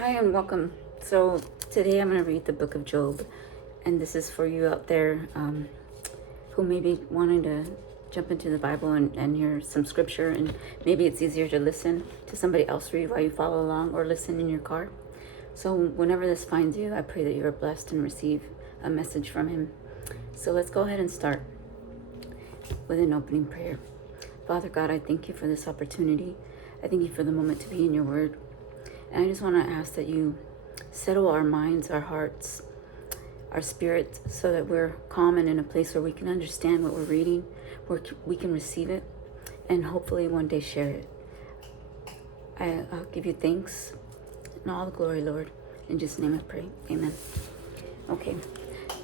Hi and welcome. So today I'm going to read the book of Job, and this is for you out there who may be wanting to jump into the Bible and hear some scripture, and maybe it's easier to listen to somebody else read while you follow along or listen in your car. So whenever this finds you, I pray that you are blessed and receive a message from him. So let's go ahead and start with an opening prayer. Father God, I thank you for this opportunity. I thank you for the moment to be in your word. And I just want to ask that you settle our minds, our hearts, our spirits, so that we're calm and in a place where we can understand what we're reading, where we can receive it, and hopefully one day share it. I'll give you thanks and all the glory, Lord. In Jesus' name I pray. Amen. Okay.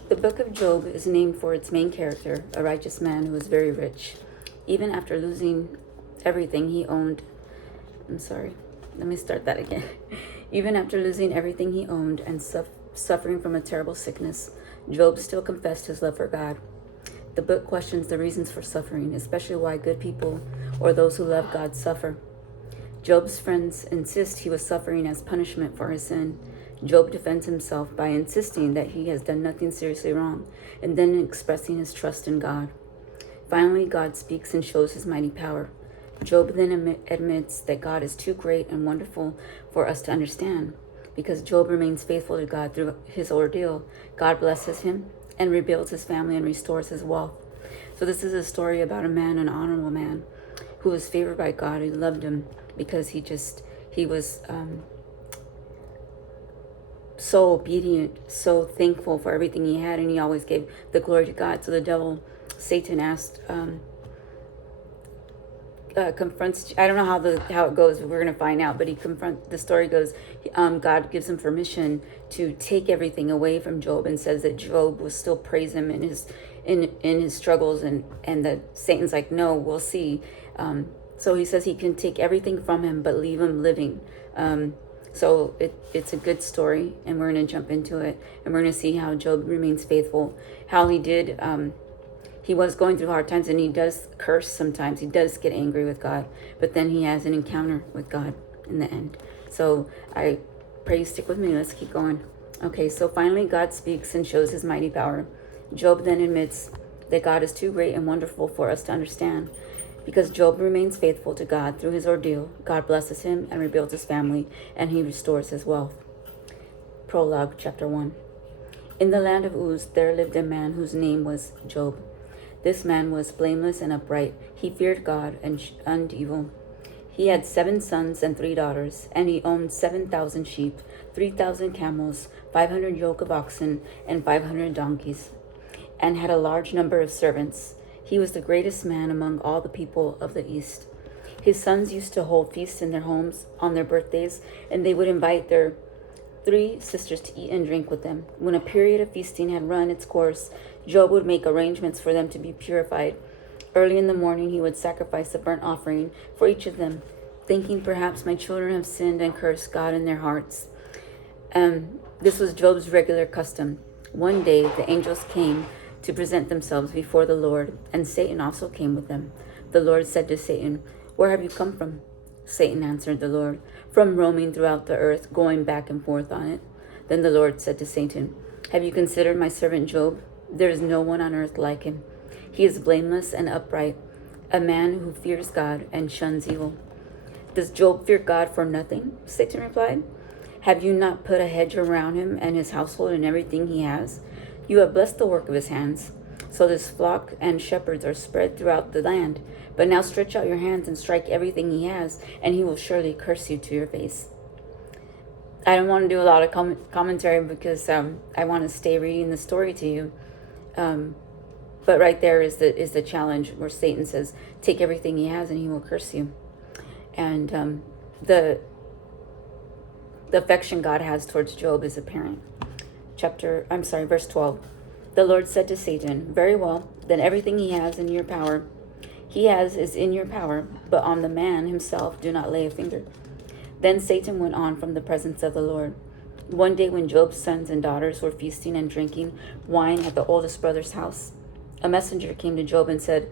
The book of Job is named for its main character, a righteous man who was very rich. Even after losing everything he owned, let me start that again. Even after losing everything he owned and suffering from a terrible sickness, Job still confessed his love for God. The book questions the reasons for suffering, especially why good people or those who love God suffer. Job's friends insist he was suffering as punishment for his sin. Job defends himself by insisting that he has done nothing seriously wrong, and then expressing his trust in God. Finally, God speaks and shows his mighty power. Job then admits that God is too great and wonderful for us to understand. Because Job remains faithful to God through his ordeal, God blesses him and rebuilds his family and restores his wealth. So this is a story about a man, an honorable man, who was favored by God. He loved him because he was so obedient, so thankful for everything he had, and he always gave the glory to God. So the devil, Satan, asked confronts, I don't know how it goes, but we're going to find out, but the story goes, God gives him permission to take everything away from Job, and says that Job will still praise him in his struggles, and that Satan's like, no, we'll see. So he says he can take everything from him but leave him living. So it's a good story, and we're going to jump into it, and we're going to see how Job remains faithful, how he was going through hard times, and he does curse sometimes. He does get angry with God, but then he has an encounter with God in the end. So I pray you stick with me. Let's keep going. Okay, so finally God speaks and shows his mighty power. Job then admits that God is too great and wonderful for us to understand. Because Job remains faithful to God through his ordeal, God blesses him and rebuilds his family, and he restores his wealth. Prologue, chapter 1. In the land of Uz, there lived a man whose name was Job. This man was blameless and upright. He feared God and shunned evil. He had 7 sons and 3 daughters, and he owned 7,000 sheep, 3,000 camels, 500 yoke of oxen, and 500 donkeys, and had a large number of servants. He was the greatest man among all the people of the East. His sons used to hold feasts in their homes on their birthdays, and they would invite their 3 sisters to eat and drink with them. When a period of feasting had run its course, Job would make arrangements for them to be purified. Early in the morning, he would sacrifice a burnt offering for each of them, thinking, perhaps my children have sinned and cursed God in their hearts. This was Job's regular custom. One day, the angels came to present themselves before the Lord, and Satan also came with them. The Lord said to Satan, "Where have you come from?" Satan answered the Lord, "From roaming throughout the earth, going back and forth on it." Then the Lord said to Satan, "Have you considered my servant Job? There is no one on earth like him. He is blameless and upright, a man who fears God and shuns evil." "Does Job fear God for nothing?" Satan replied. "Have you not put a hedge around him and his household and everything he has? You have blessed the work of his hands. So this flock and shepherds are spread throughout the land. But now stretch out your hands and strike everything he has, and he will surely curse you to your face." I don't want to do a lot of commentary because I want to stay reading the story to you. But right there is the challenge where Satan says, take everything he has and he will curse you. And the affection God has towards Job is apparent. Verse 12. The Lord said to Satan, "Very well, then everything he has in your power, he has is in your power, but on the man himself do not lay a finger." Then Satan went on from the presence of the Lord. One day when Job's sons and daughters were feasting and drinking wine at the oldest brother's house, a messenger came to Job and said,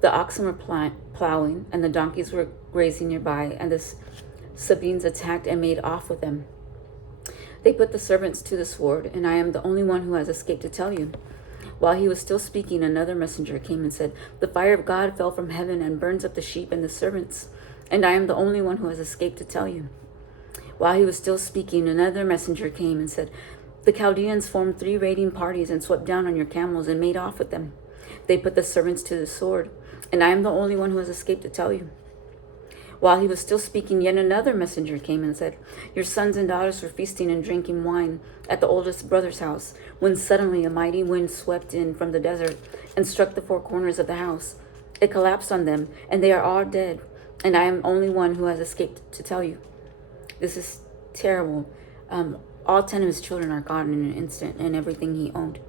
"The oxen were plowing, and the donkeys were grazing nearby, and the Sabines attacked and made off with them. They put the servants to the sword, and I am the only one who has escaped to tell you. While he was still speaking, another messenger came and said, The fire of God fell from heaven and burns up the sheep and the servants, and I am the only one who has escaped to tell you. While he was still speaking, another messenger came and said, The Chaldeans formed 3 raiding parties and swept down on your camels and made off with them. They put the servants to the sword, and I am the only one who has escaped to tell you. While he was still speaking, yet another messenger came and said, Your sons and daughters were feasting and drinking wine at the oldest brother's house, when suddenly a mighty wind swept in from the desert and struck the 4 corners of the house. It collapsed on them, and they are all dead, and I am only one who has escaped to tell you. This is terrible. All 10 of his children are gone in an instant, and everything he owned.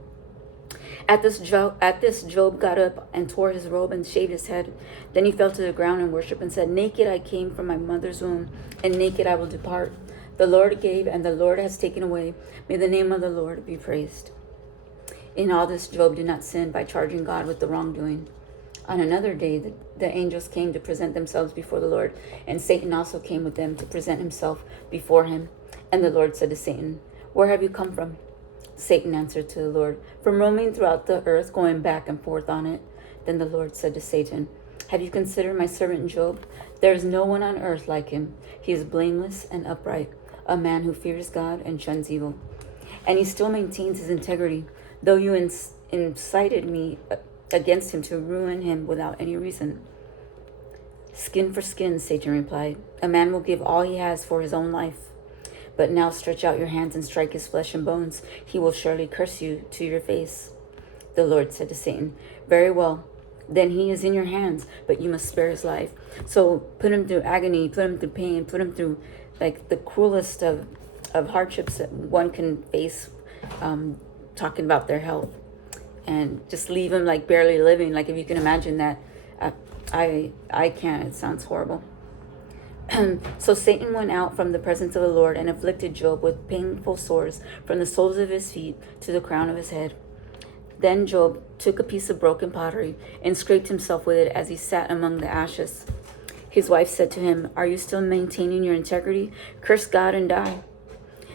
At this, Job got up and tore his robe and shaved his head. Then he fell to the ground and worshipped and said, Naked I came from my mother's womb, and naked I will depart. The Lord gave, and the Lord has taken away. May the name of the Lord be praised. In all this, Job did not sin by charging God with the wrongdoing. On another day, the angels came to present themselves before the Lord, and Satan also came with them to present himself before him. And the Lord said to Satan, Where have you come from? Satan answered to the Lord, From roaming throughout the earth, going back and forth on it. Then the Lord said to Satan, Have you considered my servant Job? There is no one on earth like him. He is blameless and upright, a man who fears God and shuns evil. And he still maintains his integrity, though you incited me against him to ruin him without any reason. Skin for skin, Satan replied. A man will give all he has for his own life. But now stretch out your hands and strike his flesh and bones. He will surely curse you to your face. The Lord said to Satan, Very well, then he is in your hands, but you must spare his life. So put him through agony, put him through pain, put him through like the cruelest of hardships that one can face, talking about their health. And just leave him like barely living. Like if you can imagine that, I can't, it sounds horrible. So Satan went out from the presence of the Lord and afflicted Job with painful sores from the soles of his feet to the crown of his head. Then Job took a piece of broken pottery and scraped himself with it as he sat among the ashes. His wife said to him, Are you still maintaining your integrity? Curse God and die.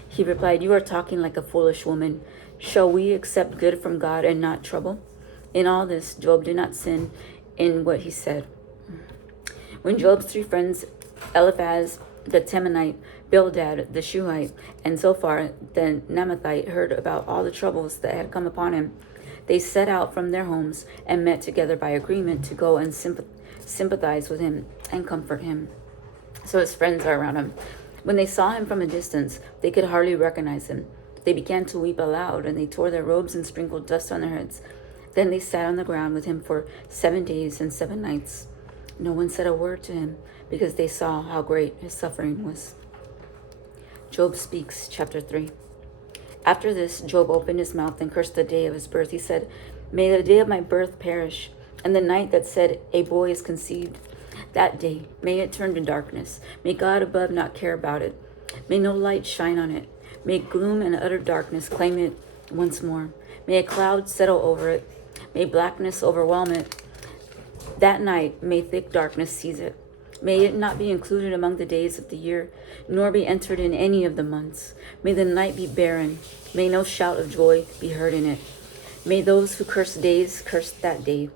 He replied, You are talking like a foolish woman. Shall we accept good from God and not trouble? In all this, Job did not sin in what he said. When Job's 3 friends, Eliphaz the Temanite, Bildad the Shuhite, and Zophar the Naamathite, heard about all the troubles that had come upon him, they set out from their homes and met together by agreement to go and sympathize with him and comfort him. So his friends are around him. When they saw him from a distance, they could hardly recognize him. They began to weep aloud, and they tore their robes and sprinkled dust on their heads. Then they sat on the ground with him for 7 days and 7 nights. No one said a word to him, because they saw how great his suffering was. Job speaks, chapter 3. After this, Job opened his mouth and cursed the day of his birth. He said, May the day of my birth perish, and the night that said, A boy is conceived. That day, may it turn to darkness. May God above not care about it. May no light shine on it. May gloom and utter darkness claim it once more. May a cloud settle over it. May blackness overwhelm it. That night, may thick darkness seize it. May it not be included among the days of the year, nor be entered in any of the months. May the night be barren. May no shout of joy be heard in it. May those who curse days curse that day.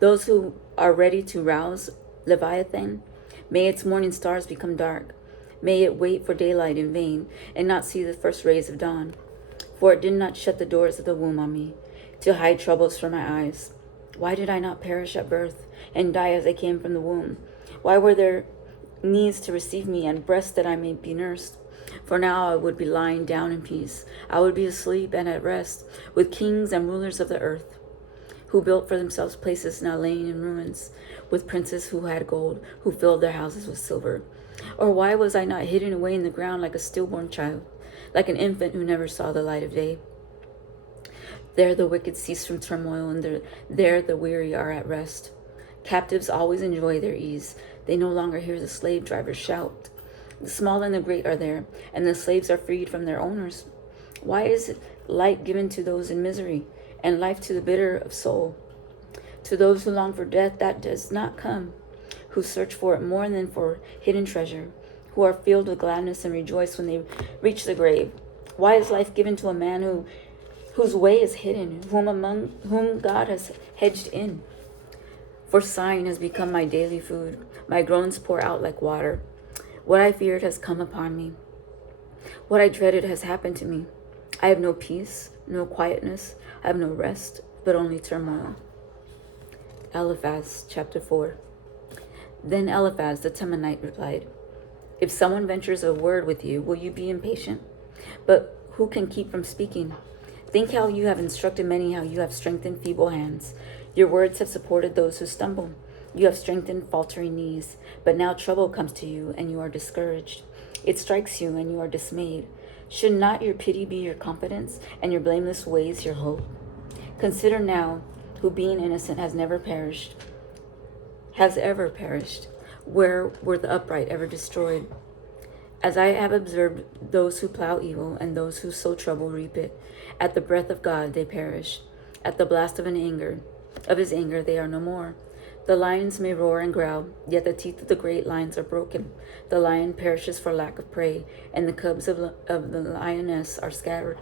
Those who are ready to rouse Leviathan, may its morning stars become dark. May it wait for daylight in vain, and not see the first rays of dawn. For it did not shut the doors of the womb on me, to hide troubles from my eyes. Why did I not perish at birth, and die as I came from the womb? Why were there knees to receive me, and breasts that I may be nursed? For now I would be lying down in peace. I would be asleep and at rest, with kings and rulers of the earth, who built for themselves places now laying in ruins, with princes who had gold, who filled their houses with silver. Or why was I not hidden away in the ground like a stillborn child, like an infant who never saw the light of day? There the wicked cease from turmoil, and there the weary are at rest. Captives always enjoy their ease. They no longer hear the slave drivers shout. The small and the great are there, and the slaves are freed from their owners. Why is light given to those in misery, and life to the bitter of soul? To those who long for death, that does not come, who search for it more than for hidden treasure, who are filled with gladness and rejoice when they reach the grave. Why is life given to a man whose way is hidden, whom God has hedged in? For sighing has become my daily food. My groans pour out like water. What I feared has come upon me. What I dreaded has happened to me. I have no peace, no quietness. I have no rest, but only turmoil. Eliphaz, chapter 4. Then Eliphaz the Temanite replied, if someone ventures a word with you, will you be impatient? But who can keep from speaking? Think how you have instructed many, how you have strengthened feeble hands. Your words have supported those who stumble. You have strengthened faltering knees. But now trouble comes to you, and you are discouraged. It strikes you, and you are dismayed. Should not your pity be your confidence, and your blameless ways your hope? Consider now, who being innocent has ever perished. Where were the upright ever destroyed? As I have observed, those who plow evil and those who sow trouble reap it. At the breath of God they perish. At the blast of his anger they are no more. The lions may roar and growl, yet the teeth of the great lions are broken. The lion perishes for lack of prey, and the cubs of the lioness are scattered.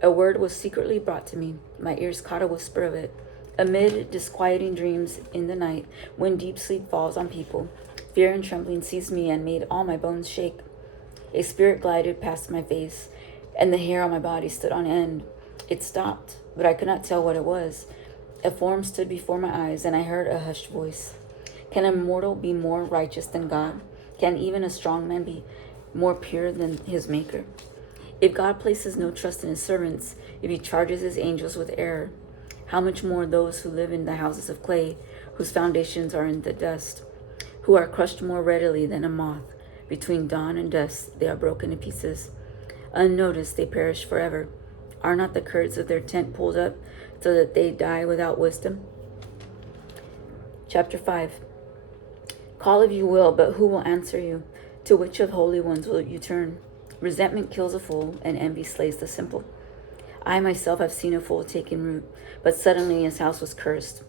A word was secretly brought to me. My ears caught a whisper of it. Amid disquieting dreams in the night, when deep sleep falls on people, fear and trembling seized me and made all my bones shake. A spirit glided past my face, and the hair on my body stood on end. It stopped, but I could not tell what it was. A form stood before my eyes, and I heard a hushed voice. Can a mortal be more righteous than God? Can even a strong man be more pure than his Maker? If God places no trust in his servants, if he charges his angels with error, how much more those who live in the houses of clay, whose foundations are in the dust, who are crushed more readily than a moth. Between dawn and dusk they are broken to pieces. Unnoticed they perish forever. Are not the curtains of their tent pulled up so that they die without wisdom? Chapter 5. Call if you will, but who will answer you? To which of holy ones will you turn? Resentment kills a fool, and envy slays the simple. I myself have seen a fool taking root, but suddenly his house was cursed.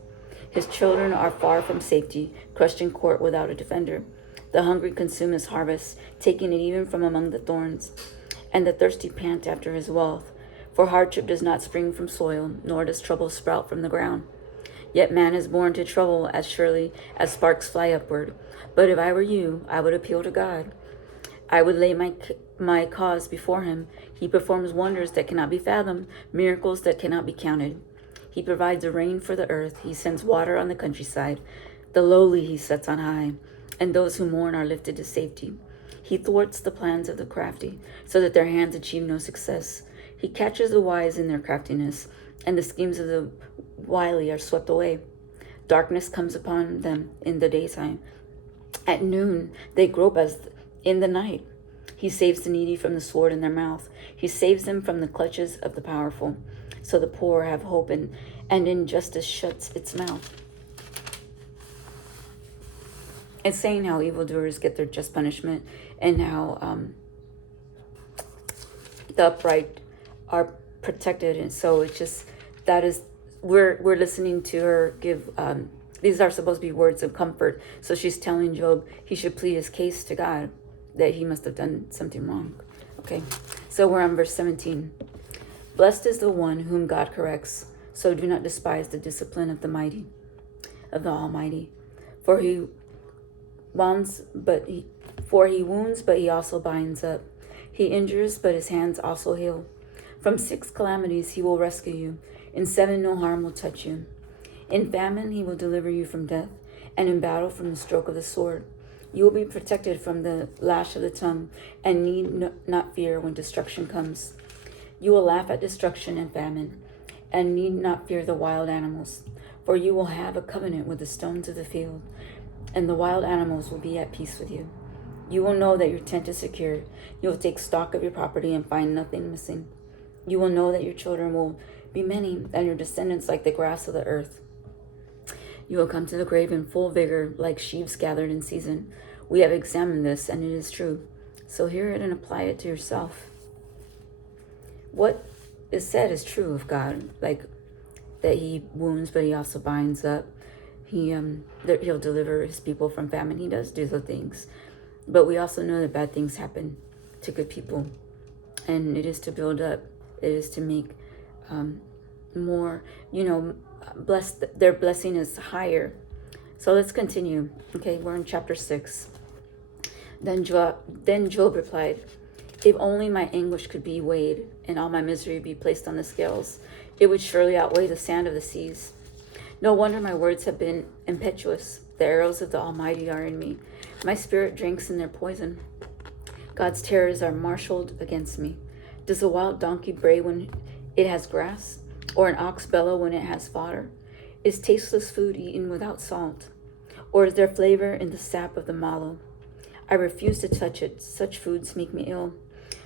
His children are far from safety, crushed in court without a defender. The hungry consume his harvest, taking it even from among the thorns. And the thirsty pant after his wealth. For hardship does not spring from soil, nor does trouble sprout from the ground. Yet man is born to trouble as surely as sparks fly upward. But if I were you, I would appeal to God. I would lay my cause before him. He performs wonders that cannot be fathomed, miracles that cannot be counted. He provides a rain for the earth. He sends water on the countryside. The lowly he sets on high, and those who mourn are lifted to safety. He thwarts the plans of the crafty, so that their hands achieve no success. He catches the wise in their craftiness, and the schemes of the wily are swept away. Darkness comes upon them in the daytime. At noon they grope as in the night. He saves the needy from the sword in their mouth. He saves them from the clutches of the powerful. So the poor have hope, and injustice shuts its mouth. It's saying how evildoers get their just punishment, and how the upright are protected. And so it's just, that is, we're listening to her give, these are supposed to be words of comfort. So she's telling Job he should plead his case to God, that he must have done something wrong. Okay, so we're on verse 17. Blessed is the one whom God corrects, so do not despise the discipline of the Almighty. For he wounds, but he also binds up. He injures, but his hands also heal. From 6 calamities he will rescue you. In 7 no harm will touch you. In famine he will deliver you from death, and in battle from the stroke of the sword. You will be protected from the lash of the tongue, and need not fear when destruction comes. You will laugh at destruction and famine, and need not fear the wild animals. For you will have a covenant with the stones of the field, and the wild animals will be at peace with you. You will know that your tent is secure. You will take stock of your property and find nothing missing. You will know that your children will be many, and your descendants like the grass of the earth. You will come to the grave in full vigor, like sheaves gathered in season. We have examined this, and it is true. So hear it and apply it to yourself. What is said is true of God, like that he wounds, but he also binds up. He'll deliver his people from famine. He does do those things. But we also know that bad things happen to good people. and it is to build up. It is to make more, blessed. Their blessing is higher. So let's continue. Okay, we're in chapter 6. Then Job replied, "If only my anguish could be weighed and all my misery be placed on the scales, it would surely outweigh the sand of the seas. No wonder my words have been impetuous. The arrows of the Almighty are in me. My spirit drinks in their poison. God's terrors are marshaled against me. Does a wild donkey bray when it has grass, or an ox bellow when it has fodder? Is tasteless food eaten without salt, or is there flavor in the sap of the mallow? I refuse to touch it. Such foods make me ill.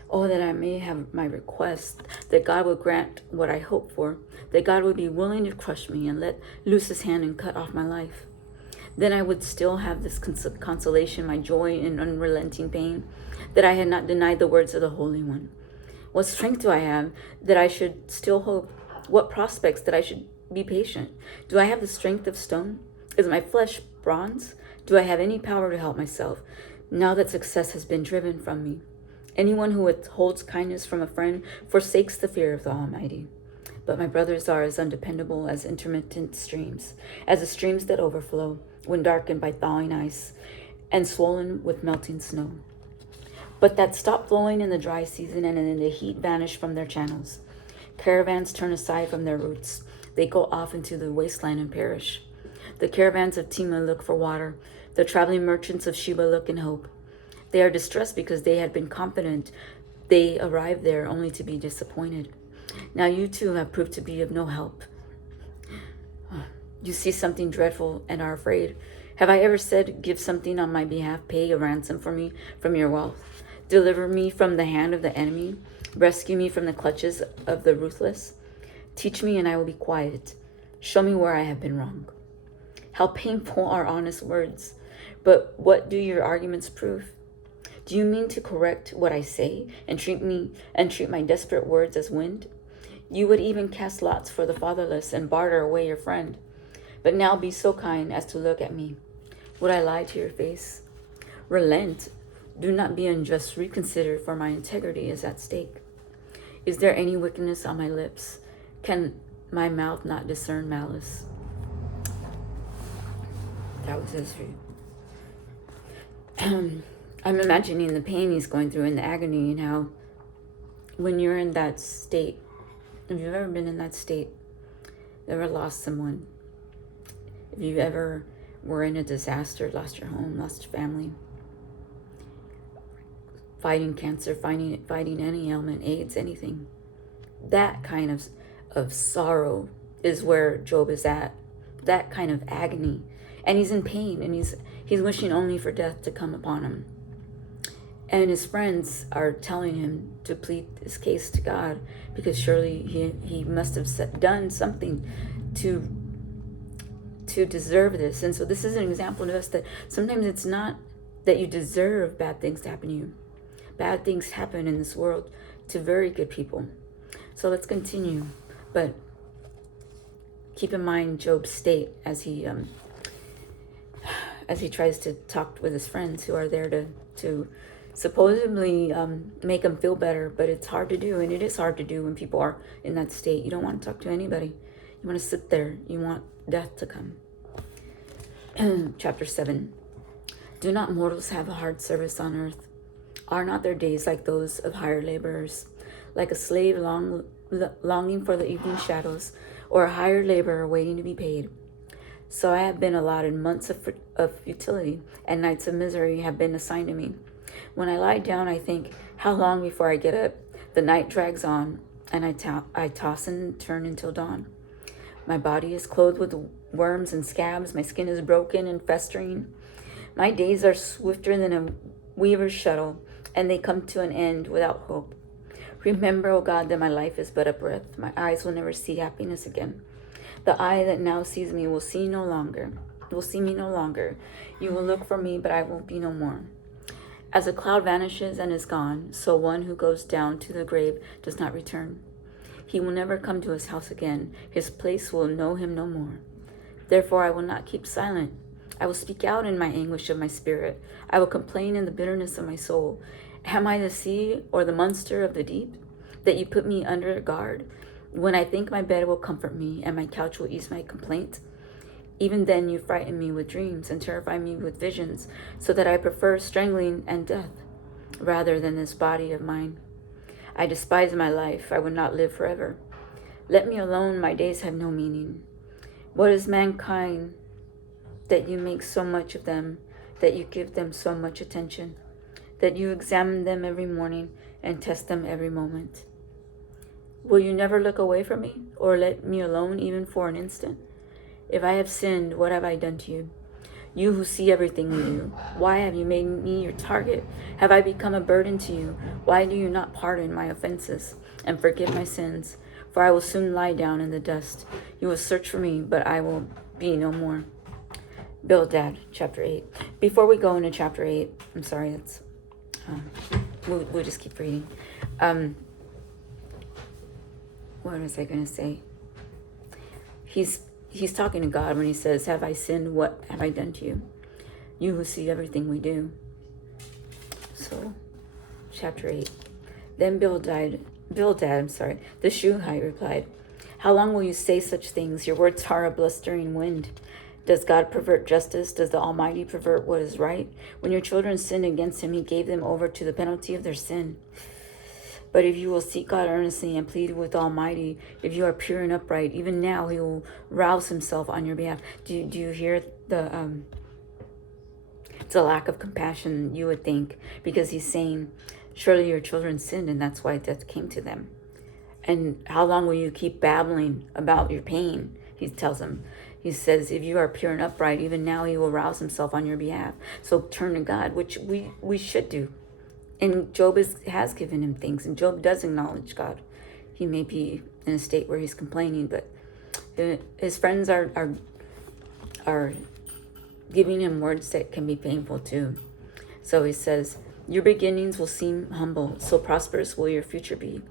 Oh, that I may have my request, that God would grant what I hope for, that God would be willing to crush me and let loose his hand and cut off my life. Then I would still have this consolation, my joy in unrelenting pain, that I had not denied the words of the Holy One. What strength do I have that I should still hope? What prospects that I should be patient? Do I have the strength of stone? Is my flesh bronze? Do I have any power to help myself, now that success has been driven from me? Anyone who withholds kindness from a friend forsakes the fear of the Almighty. But my brothers are as undependable as intermittent streams, as the streams that overflow when darkened by thawing ice and swollen with melting snow, but that stop flowing in the dry season and in the heat vanish from their channels. Caravans turn aside from their routes. They go off into the wasteland and perish. The caravans of Tema look for water. The traveling merchants of Sheba look in hope. They are distressed because they had been confident. They arrived there only to be disappointed. Now you too have proved to be of no help. You see something dreadful and are afraid. Have I ever said, give something on my behalf, pay a ransom for me from your wealth? Deliver me from the hand of the enemy. Rescue me from the clutches of the ruthless. Teach me and I will be quiet. Show me where I have been wrong. How painful are honest words. But what do your arguments prove? Do you mean to correct what I say and treat my desperate words as wind? You would even cast lots for the fatherless and barter away your friend. But now be so kind as to look at me. Would I lie to your face? Relent. Do not be unjust. Reconsider, for my integrity is at stake. Is there any wickedness on my lips? Can my mouth not discern malice? That was his view. I'm imagining the pain he's going through and the agony, and how when you're in that state, if you've ever been in that state, ever lost someone, if you ever were in a disaster, lost your home, lost your family, fighting cancer, fighting any ailment, AIDS, anything, that kind of sorrow is where Job is at. That kind of agony, and he's in pain, and he's wishing only for death to come upon him. And his friends are telling him to plead his case to God, because surely he must have done something to deserve this. And so this is an example to us that sometimes it's not that you deserve bad things to happen to you. Bad things happen in this world to very good people. So let's continue. But keep in mind Job's state as he tries to talk with his friends who are there to supposedly make him feel better. But it's hard to do, and it is hard to do when people are in that state. You don't want to talk to anybody. You want to sit there. You want death to come. Chapter 7. Do not mortals have a hard service on earth? Are not their days like those of hired laborers, like a slave longing for the evening shadows, or a hired laborer waiting to be paid? So I have been allotted months of futility, and nights of misery have been assigned to me. When I lie down, I think, how long before I get up? The night drags on, and I toss and turn until dawn. My body is clothed with worms and scabs. My skin is broken and festering. My days are swifter than a weaver's shuttle, and they come to an end without hope. Remember, O God, that my life is but a breath. My eyes will never see happiness again. The eye that now sees me will see me no longer. You will look for me, but I will be no more. As a cloud vanishes and is gone, so one who goes down to the grave does not return. He will never come to his house again. His place will know him no more. Therefore I will not keep silent. I will speak out in my anguish of my spirit. I will complain in the bitterness of my soul, Am I the sea or the monster of the deep, that you put me under a guard? When I think my bed will comfort me and my couch will ease my complaint, even then you frighten me with dreams and terrify me with visions, so that I prefer strangling and death rather than this body of mine. I despise my life. I would not live forever. Let me alone. My days have no meaning. What is mankind that you make so much of them, that you give them so much attention, that you examine them every morning and test them every moment? Will you never look away from me or let me alone even for an instant? If I have sinned, what have I done to you? You who see everything we do, why have you made me your target? Have I become a burden to you? Why do you not pardon my offenses and forgive my sins? For I will soon lie down in the dust. You will search for me, but I will be no more. Bildad, chapter 8. Before we go into chapter 8, I'm sorry, that's we'll just keep reading. What was I going to say? He's talking to God when he says, have I sinned? What have I done to you? You who see everything we do. So, chapter 8. Then Bildad, the Shuhite replied, how long will you say such things? Your words are a blustering wind. Does God pervert justice? Does the Almighty pervert what is right? When your children sinned against him, he gave them over to the penalty of their sin. But if you will seek God earnestly and plead with the Almighty, if you are pure and upright, even now he will rouse himself on your behalf. Do you hear it's a lack of compassion, you would think, because he's saying, surely your children sinned and that's why death came to them. And how long will you keep babbling about your pain? He tells them. He says, if you are pure and upright, even now he will rouse himself on your behalf. So turn to God, which we should do. And Job has given him things, and Job does acknowledge God. He may be in a state where he's complaining, but his friends are giving him words that can be painful too. So he says, your beginnings will seem humble, so prosperous will your future be.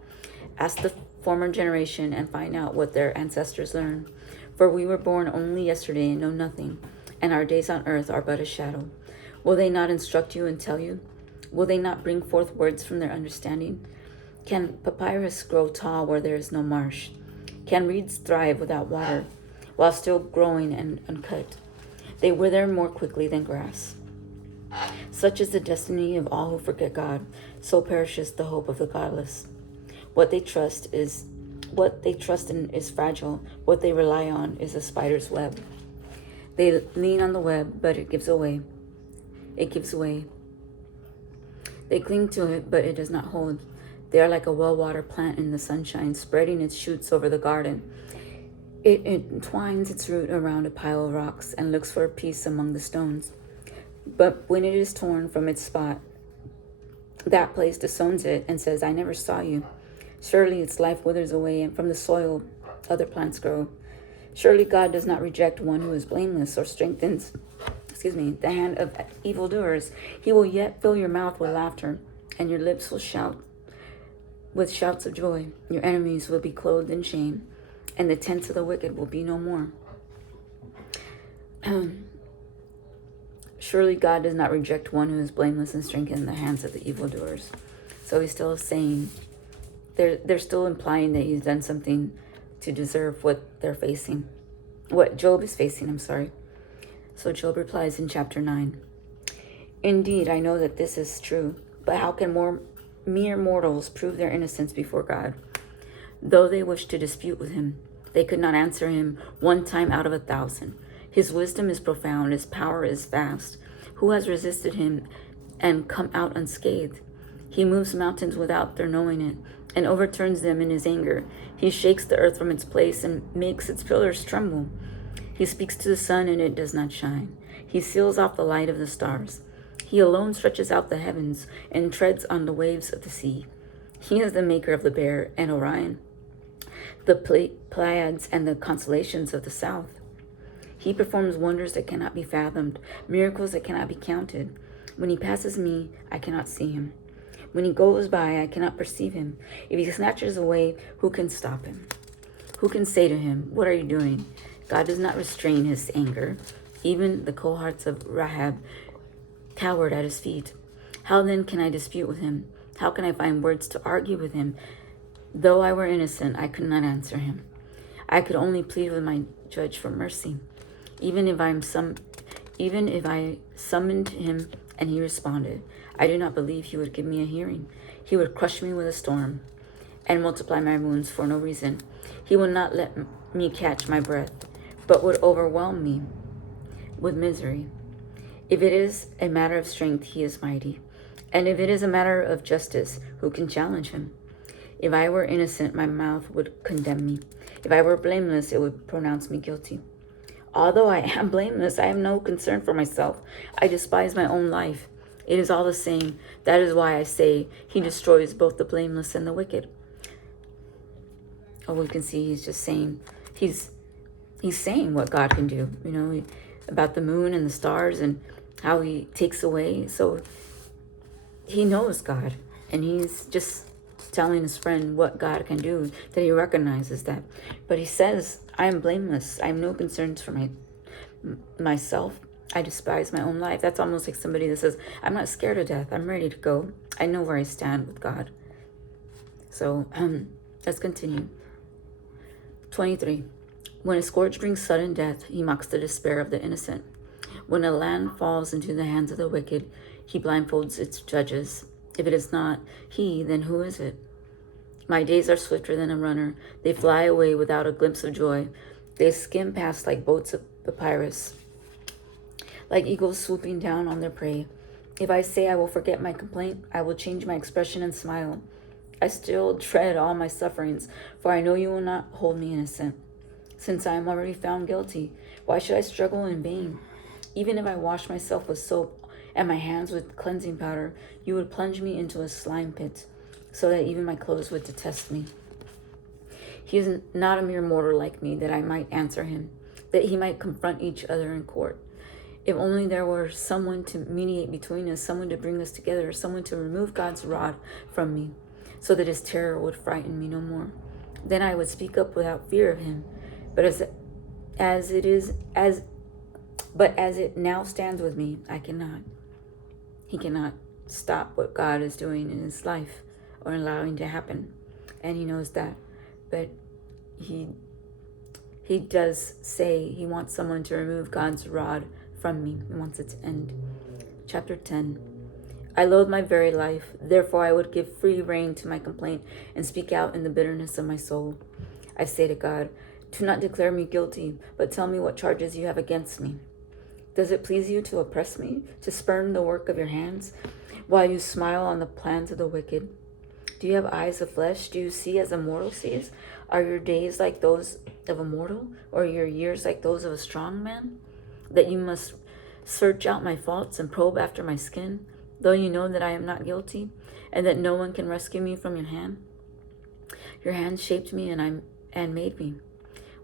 Ask the former generation and find out what their ancestors learned. For we were born only yesterday and know nothing, and our days on earth are but a shadow. Will they not instruct you and tell you? Will they not bring forth words from their understanding? Can papyrus grow tall where there is no marsh? Can reeds thrive without water, while still growing and uncut? They wither more quickly than grass. Such is the destiny of all who forget God. So perishes the hope of the godless. What they trust in is fragile. What they rely on is a spider's web. They lean on the web, but it gives away. It gives way. They cling to it, but it does not hold. They are like a well-watered plant in the sunshine, spreading its shoots over the garden. It entwines its root around a pile of rocks and looks for a peace among the stones. But when it is torn from its spot, that place disowns it and says, I never saw you. Surely its life withers away, and from the soil other plants grow. Surely God does not reject one who is blameless or strengthens the hand of evildoers. He will yet fill your mouth with laughter, and your lips will shout with shouts of joy. Your enemies will be clothed in shame, and the tents of the wicked will be no more. Surely God does not reject one who is blameless and strengthen the hands of the evildoers. So he's still saying, they're still implying that he's done something to deserve what they're facing. What Job is facing, I'm sorry. So Job replies in chapter 9, indeed, I know that this is true, but how can mere mortals prove their innocence before God? Though they wished to dispute with him, they could not answer him 1 time out of 1,000. His wisdom is profound, his power is vast. Who has resisted him and come out unscathed? He moves mountains without their knowing it, and overturns them in his anger. He shakes the earth from its place and makes its pillars tremble. He speaks to the sun, and it does not shine. He seals off the light of the stars. He alone stretches out the heavens and treads on the waves of the sea. He is the maker of the Bear and Orion, the Pleiades and the constellations of the south. He performs wonders that cannot be fathomed, miracles that cannot be counted. When he passes me, I cannot see him. When he goes by, I cannot perceive him. If he snatches away, who can stop him? Who can say to him, what are you doing? God does not restrain his anger. Even the cohorts of Rahab cowered at his feet. How then can I dispute with him? How can I find words to argue with him? Though I were innocent, I could not answer him. I could only plead with my judge for mercy. Even if I summoned him and he responded, I do not believe he would give me a hearing. He would crush me with a storm and multiply my wounds for no reason. He would not let me catch my breath, but would overwhelm me with misery. If it is a matter of strength, he is mighty. And if it is a matter of justice, who can challenge him? If I were innocent, my mouth would condemn me. If I were blameless, it would pronounce me guilty. Although I am blameless, I have no concern for myself. I despise my own life. It is all the same. That is why I say he destroys both the blameless and the wicked. Oh, we can see he's just saying, he's saying what God can do, about the moon and the stars and how he takes away. So he knows God, and he's just telling his friend what God can do, that he recognizes that. But he says, I am blameless. I have no concerns for myself. I despise my own life. That's almost like somebody that says, I'm not scared of death. I'm ready to go. I know where I stand with God. So let's continue. 23. When a scourge brings sudden death, he mocks the despair of the innocent. When a land falls into the hands of the wicked, he blindfolds its judges. If it is not he, then who is it? My days are swifter than a runner. They fly away without a glimpse of joy. They skim past like boats of papyrus, like eagles swooping down on their prey. If I say I will forget my complaint, I will change my expression and smile. I still dread all my sufferings, for I know you will not hold me innocent. Since I am already found guilty, why should I struggle in vain? Even if I wash myself with soap and my hands with cleansing powder, you would plunge me into a slime pit, so that even my clothes would detest me. He is not a mere mortal like me, that I might answer him, that he might confront each other in court. If only there were someone to mediate between us, someone to bring us together, someone to remove God's rod from me, so that his terror would frighten me no more. Then I would speak up without fear of him. But as it now stands with me, I cannot. He cannot stop what God is doing in his life or allowing to happen, and he knows that. But he does say he wants someone to remove God's rod from me. He wants it to end. Chapter 10. I loathe my very life, therefore I would give free rein to my complaint and speak out in the bitterness of my soul. I say to God, do not declare me guilty, but tell me what charges you have against me. Does it please you to oppress me, to spurn the work of your hands, while you smile on the plans of the wicked? Do you have eyes of flesh? Do you see as a mortal sees? Are your days like those of a mortal, or your years like those of a strong man? That you must search out my faults and probe after my skin, though you know that I am not guilty, and that no one can rescue me from your hand? Your hand shaped me and made me.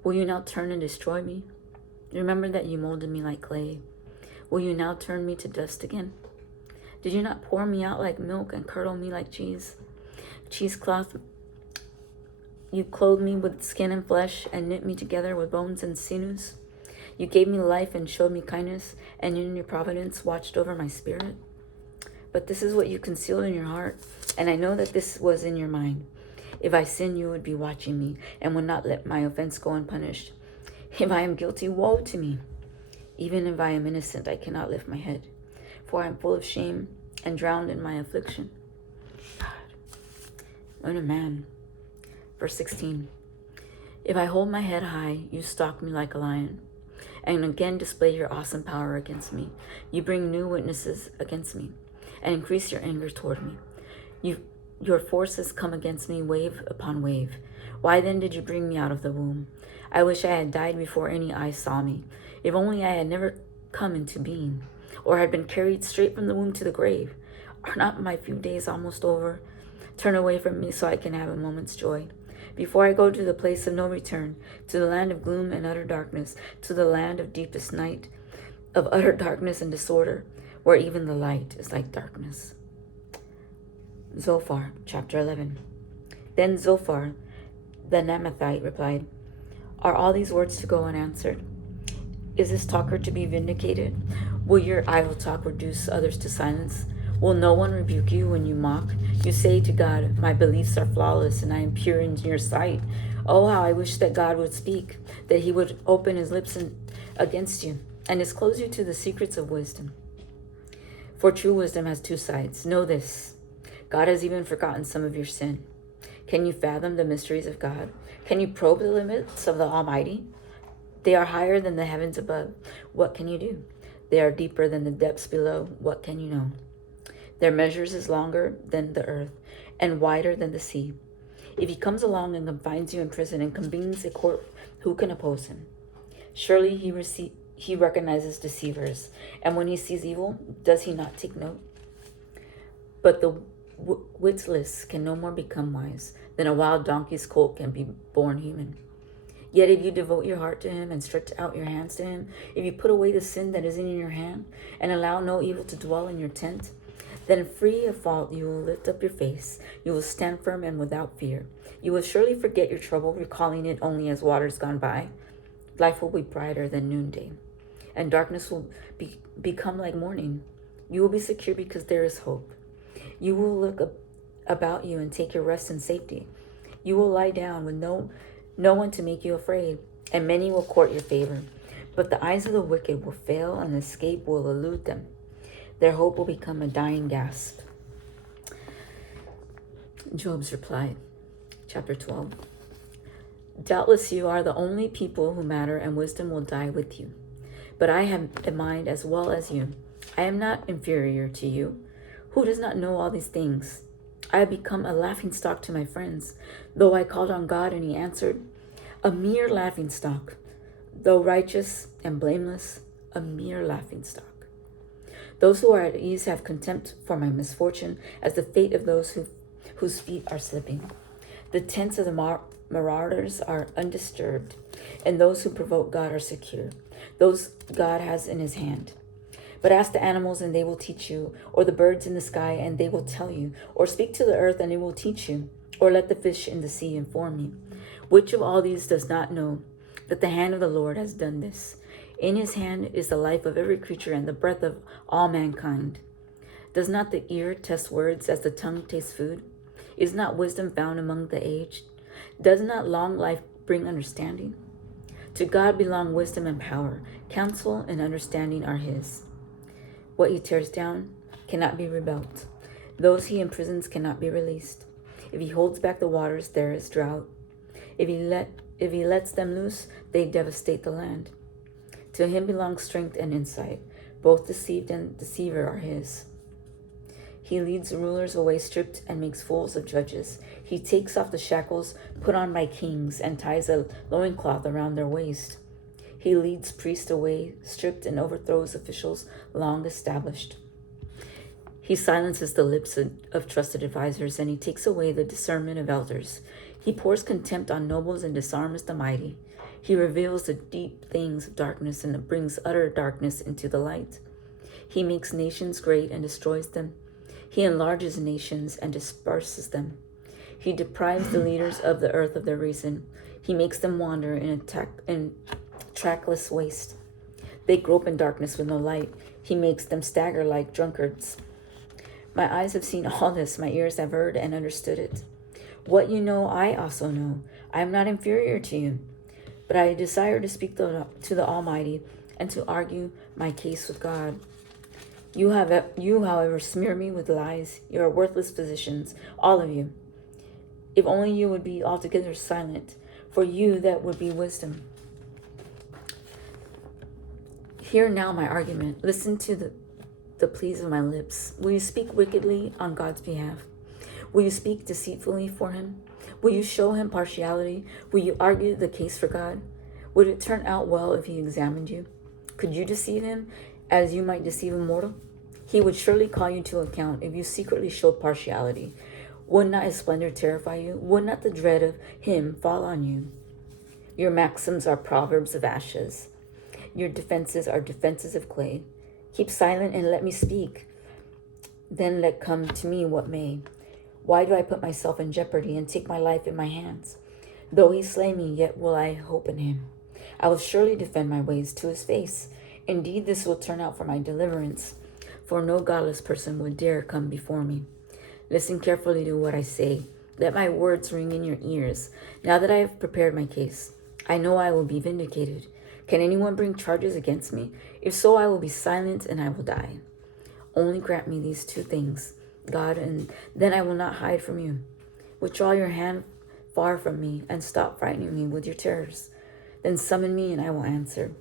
Will you now turn and destroy me? Remember that you molded me like clay. Will you now turn me to dust again? Did you not pour me out like milk and curdle me like cheesecloth? You clothed me with skin and flesh and knit me together with bones and sinews. You gave me life and showed me kindness, and in your providence watched over my spirit. But this is what you concealed in your heart, and I know that this was in your mind. If I sin, you would be watching me and would not let my offense go unpunished. If I am guilty, woe to me. Even if I am innocent, I cannot lift my head, for I am full of shame and drowned in my affliction. God, what a man. Verse 16. If I hold my head high, you stalk me like a lion, and again display your awesome power against me. You bring new witnesses against me, and increase your anger toward me. Your forces come against me wave upon wave. Why then did you bring me out of the womb? I wish I had died before any eye saw me. If only I had never come into being, or had been carried straight from the womb to the grave. Are not my few days almost over? Turn away from me so I can have a moment's joy. Before I go to the place of no return, to the land of gloom and utter darkness, to the land of deepest night, of utter darkness and disorder, where even the light is like darkness. Zophar, chapter 11. Then Zophar, the Naamathite, replied, are all these words to go unanswered? Is this talker to be vindicated? Will your idle talk reduce others to silence? Will no one rebuke you when you mock? You say to God, my beliefs are flawless and I am pure in your sight. Oh, how I wish that God would speak, that he would open his lips against you and disclose you to the secrets of wisdom. For true wisdom has two sides. Know this, God has even forgotten some of your sin. Can you fathom the mysteries of God? Can you probe the limits of the Almighty? They are higher than the heavens above. What can you do? They are deeper than the depths below. What can you know? Their measures is longer than the earth and wider than the sea. If he comes along and confines you in prison and convenes a court, who can oppose him? Surely he recognizes deceivers, and when he sees evil, does he not take note? But the witless can no more become wise than a wild donkey's colt can be born human. Yet if you devote your heart to him and stretch out your hands to him, if you put away the sin that is in your hand and allow no evil to dwell in your tent, then free of fault you will lift up your face. You will stand firm and without fear. You will surely forget your trouble, recalling it only as waters gone by. Life will be brighter than noonday, and darkness will become like morning. You will be secure because there is hope. You will look about you and take your rest in safety. You will lie down with no one to make you afraid, and many will court your favor. But the eyes of the wicked will fail, and escape will elude them. Their hope will become a dying gasp. Job's reply, chapter 12. Doubtless you are the only people who matter, and wisdom will die with you. But I have a mind as well as you. I am not inferior to you. Who does not know all these things? I have become a laughingstock to my friends. Though I called on God and he answered, a mere laughingstock. Though righteous and blameless, a mere laughingstock. Those who are at ease have contempt for my misfortune, as the fate of those whose feet are slipping. The tents of the marauders are undisturbed, and those who provoke God are secure. Those God has in his hand. But ask the animals and they will teach you, or the birds in the sky and they will tell you, or speak to the earth and it will teach you, or let the fish in the sea inform you. Which of all these does not know that the hand of the Lord has done this? In his hand is the life of every creature and the breath of all mankind. Does not the ear test words as the tongue tastes food? Is not wisdom found among the aged? Does not long life bring understanding? To God belong wisdom and power. Counsel and understanding are his. What he tears down cannot be rebuilt. Those he imprisons cannot be released. If he holds back the waters, there is drought. If he lets them loose, they devastate the land. To him belongs strength and insight. Both deceived and deceiver are his. He leads rulers away stripped and makes fools of judges. He takes off the shackles put on by kings and ties a loincloth around their waist. He leads priests away stripped and overthrows officials long established. He silences the lips of trusted advisors, and he takes away the discernment of elders. He pours contempt on nobles and disarms the mighty. He reveals the deep things of darkness and brings utter darkness into the light. He makes nations great and destroys them. He enlarges nations and disperses them. He deprives the leaders of the earth of their reason. He makes them wander in trackless waste. They grope in darkness with no light. He makes them stagger like drunkards. My eyes have seen all this. My ears have heard and understood it. What you know, I also know. I am not inferior to you. But I desire to speak to the Almighty and to argue my case with God. You, however, smear me with lies. You are worthless physicians, all of you. If only you would be altogether silent. For you, that would be wisdom. Hear now my argument. Listen to the pleas of my lips. Will you speak wickedly on God's behalf? Will you speak deceitfully for him? Will you show him partiality? Will you argue the case for God? Would it turn out well if he examined you? Could you deceive him as you might deceive a mortal? He would surely call you to account if you secretly showed partiality. Would not his splendor terrify you? Would not the dread of him fall on you? Your maxims are proverbs of ashes. Your defenses are defenses of clay. Keep silent and let me speak. Then let come to me what may. Why do I put myself in jeopardy and take my life in my hands? Though he slay me, yet will I hope in him. I will surely defend my ways to his face. Indeed, this will turn out for my deliverance. for no godless person would dare come before me. Listen carefully to what I say. Let my words ring in your ears. Now that I have prepared my case, I know I will be vindicated. Can anyone bring charges against me? If so, I will be silent and I will die. Only grant me these two things, God, and then I will not hide from you. Withdraw your hand far from me and stop frightening me with your terrors. Then summon me and I will answer.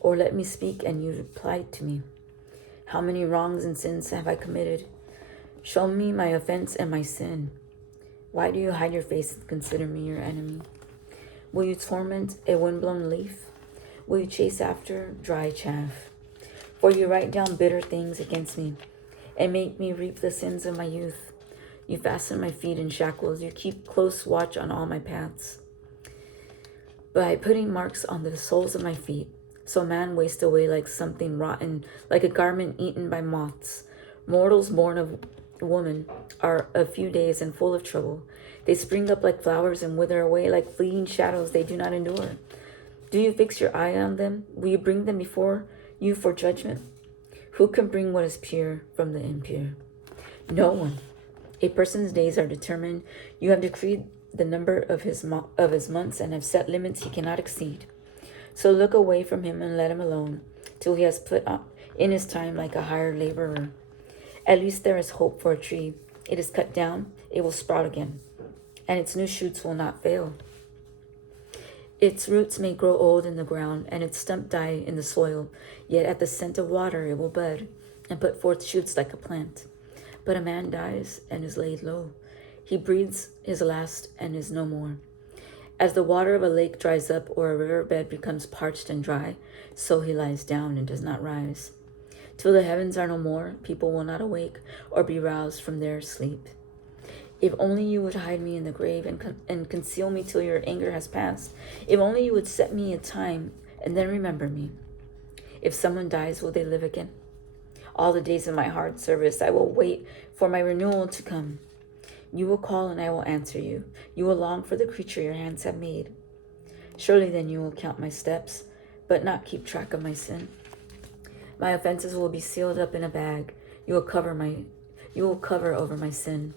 Or let me speak and you reply to me. How many wrongs and sins have I committed? Show me my offense and my sin. Why do you hide your face and consider me your enemy? Will you torment a windblown leaf? Will you chase after dry chaff? For you write down bitter things against me and make me reap the sins of my youth. You fasten my feet in shackles. You keep close watch on all my paths. By putting marks on the soles of my feet, so man wastes away like something rotten, like a garment eaten by moths. Mortals born of woman are a few days and full of trouble. They spring up like flowers and wither away like fleeting shadows they do not endure. Do you fix your eye on them? Will you bring them before you for judgment? Who can bring what is pure from the impure? No one. A person's days are determined. You have decreed the number of his months and have set limits he cannot exceed. So look away from him and let him alone, till he has put up in his time like a hired laborer. At least there is hope for a tree. It is cut down, it will sprout again, and its new shoots will not fail. Its roots may grow old in the ground, and its stump die in the soil, yet at the scent of water it will bud, and put forth shoots like a plant. But a man dies and is laid low. He breathes his last and is no more. As the water of a lake dries up or a riverbed becomes parched and dry, so he lies down and does not rise. Till the heavens are no more, people will not awake or be roused from their sleep. If only you would hide me in the grave and conceal me till your anger has passed. If only you would set me a time and then remember me. If someone dies, will they live again? All the days of my hard service, I will wait for my renewal to come. You will call and I will answer you. You will long for the creature your hands have made. Surely then you will count my steps, but not keep track of my sin. My offenses will be sealed up in a bag. You will cover over my sin.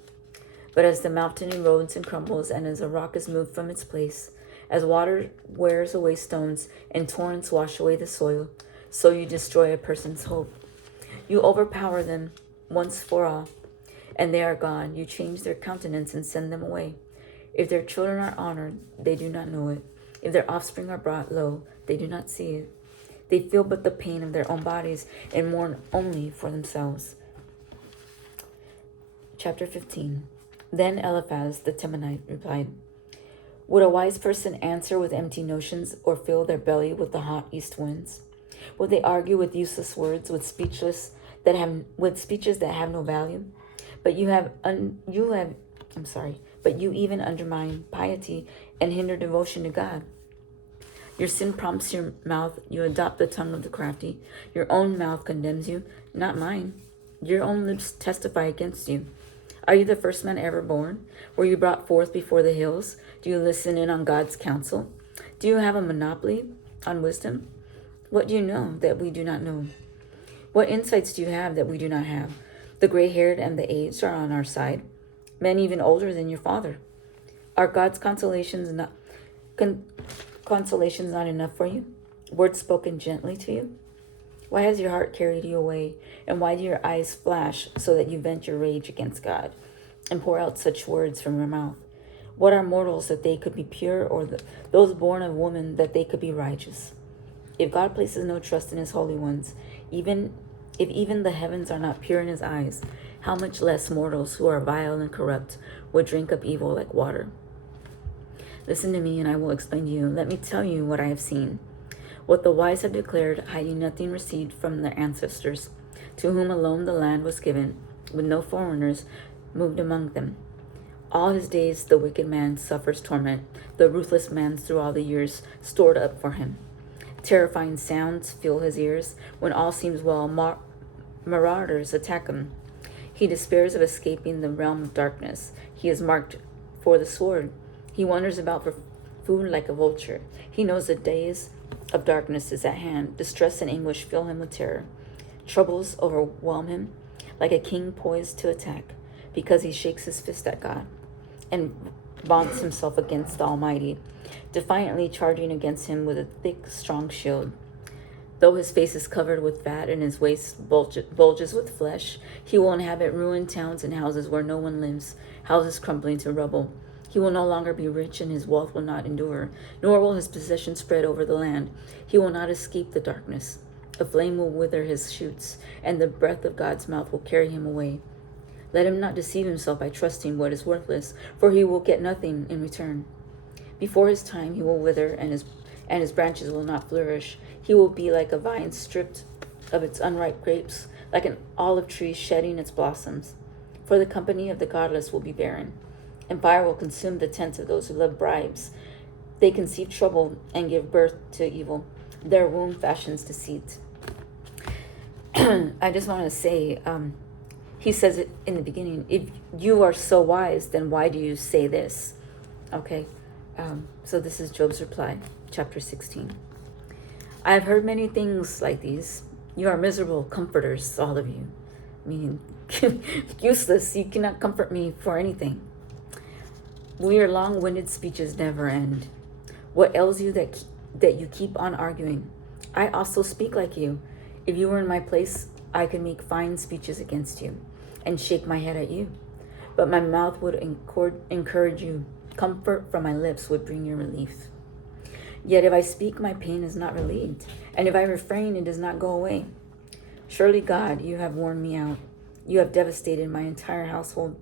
But as the mountain erodes and crumbles, and as a rock is moved from its place, as water wears away stones and torrents wash away the soil, so you destroy a person's hope. You overpower them once for all, and they are gone. You change their countenance and send them away. If their children are honored, they do not know it. If their offspring are brought low, they do not see it. They feel but the pain of their own bodies and mourn only for themselves. Chapter 15. Then Eliphaz the Temanite replied, Would a wise person answer with empty notions or fill their belly with the hot east winds? Would they argue with useless words, with speeches that have no value? But you even undermine piety and hinder devotion to God. Your sin prompts your mouth. You adopt the tongue of the crafty. Your own mouth condemns you, not mine. Your own lips testify against you. Are you the first man ever born? Were you brought forth before the hills? Do you listen in on God's counsel? Do you have a monopoly on wisdom? What do you know that we do not know? What insights do you have that we do not have? The gray-haired and the aged are on our side, men even older than your father. Are God's consolations not enough for you? Words spoken gently to you? Why has your heart carried you away? And why do your eyes flash so that you vent your rage against God and pour out such words from your mouth? What are mortals that they could be pure, or those born of woman that they could be righteous? If God places no trust in his holy ones, if even the heavens are not pure in his eyes, how much less mortals who are vile and corrupt would drink up evil like water? Listen to me and I will explain to you. Let me tell you what I have seen. What the wise have declared, hiding nothing received from their ancestors, to whom alone the land was given, with no foreigners moved among them. All his days the wicked man suffers torment, the ruthless man through all the years stored up for him. Terrifying sounds fill his ears. When all seems well, marauders attack him. He despairs of escaping the realm of darkness. He is marked for the sword. He wanders about for food like a vulture. He knows the days of darkness is at hand. Distress and anguish fill him with terror. Troubles overwhelm him like a king poised to attack, because he shakes his fist at God and vaunts himself against the Almighty, defiantly charging against him with a thick, strong shield. Though his face is covered with fat and his waist bulges with flesh, he will inhabit ruined towns and houses where no one lives, houses crumbling to rubble. He will no longer be rich, and his wealth will not endure, nor will his possessions spread over the land. He will not escape the darkness. A flame will wither his shoots, and the breath of God's mouth will carry him away. Let him not deceive himself by trusting what is worthless, for he will get nothing in return. Before his time he will wither, and his branches will not flourish. He will be like a vine stripped of its unripe grapes, like an olive tree shedding its blossoms. For the company of the godless will be barren, and fire will consume the tents of those who love bribes. They conceive trouble and give birth to evil. Their womb fashions deceit. I just want to say, he says it in the beginning, if you are so wise, then why do you say this? Okay, so this is Job's reply, chapter 16. I have heard many things like these. You are miserable comforters, all of you. Meaning, useless. You cannot comfort me for anything. Your long-winded speeches never end. What ails you that you keep on arguing? I also speak like you. If you were in my place, I could make fine speeches against you and shake my head at you. But my mouth would encourage you. Comfort from my lips would bring you relief. Yet if I speak, my pain is not relieved, and if I refrain, it does not go away. Surely, God, you have worn me out. You have devastated my entire household.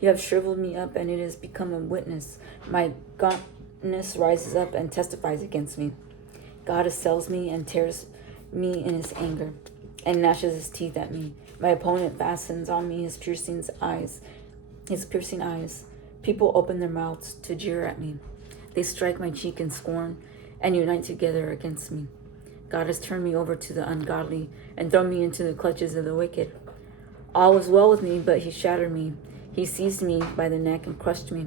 You have shriveled me up, and it has become a witness. My gauntness rises up and testifies against me. God assails me and tears me in his anger, and gnashes his teeth at me. My opponent fastens on me his piercing eyes. People open their mouths to jeer at me. They strike my cheek in scorn and unite together against me. God has turned me over to the ungodly and thrown me into the clutches of the wicked. All was well with me, but he shattered me. He seized me by the neck and crushed me.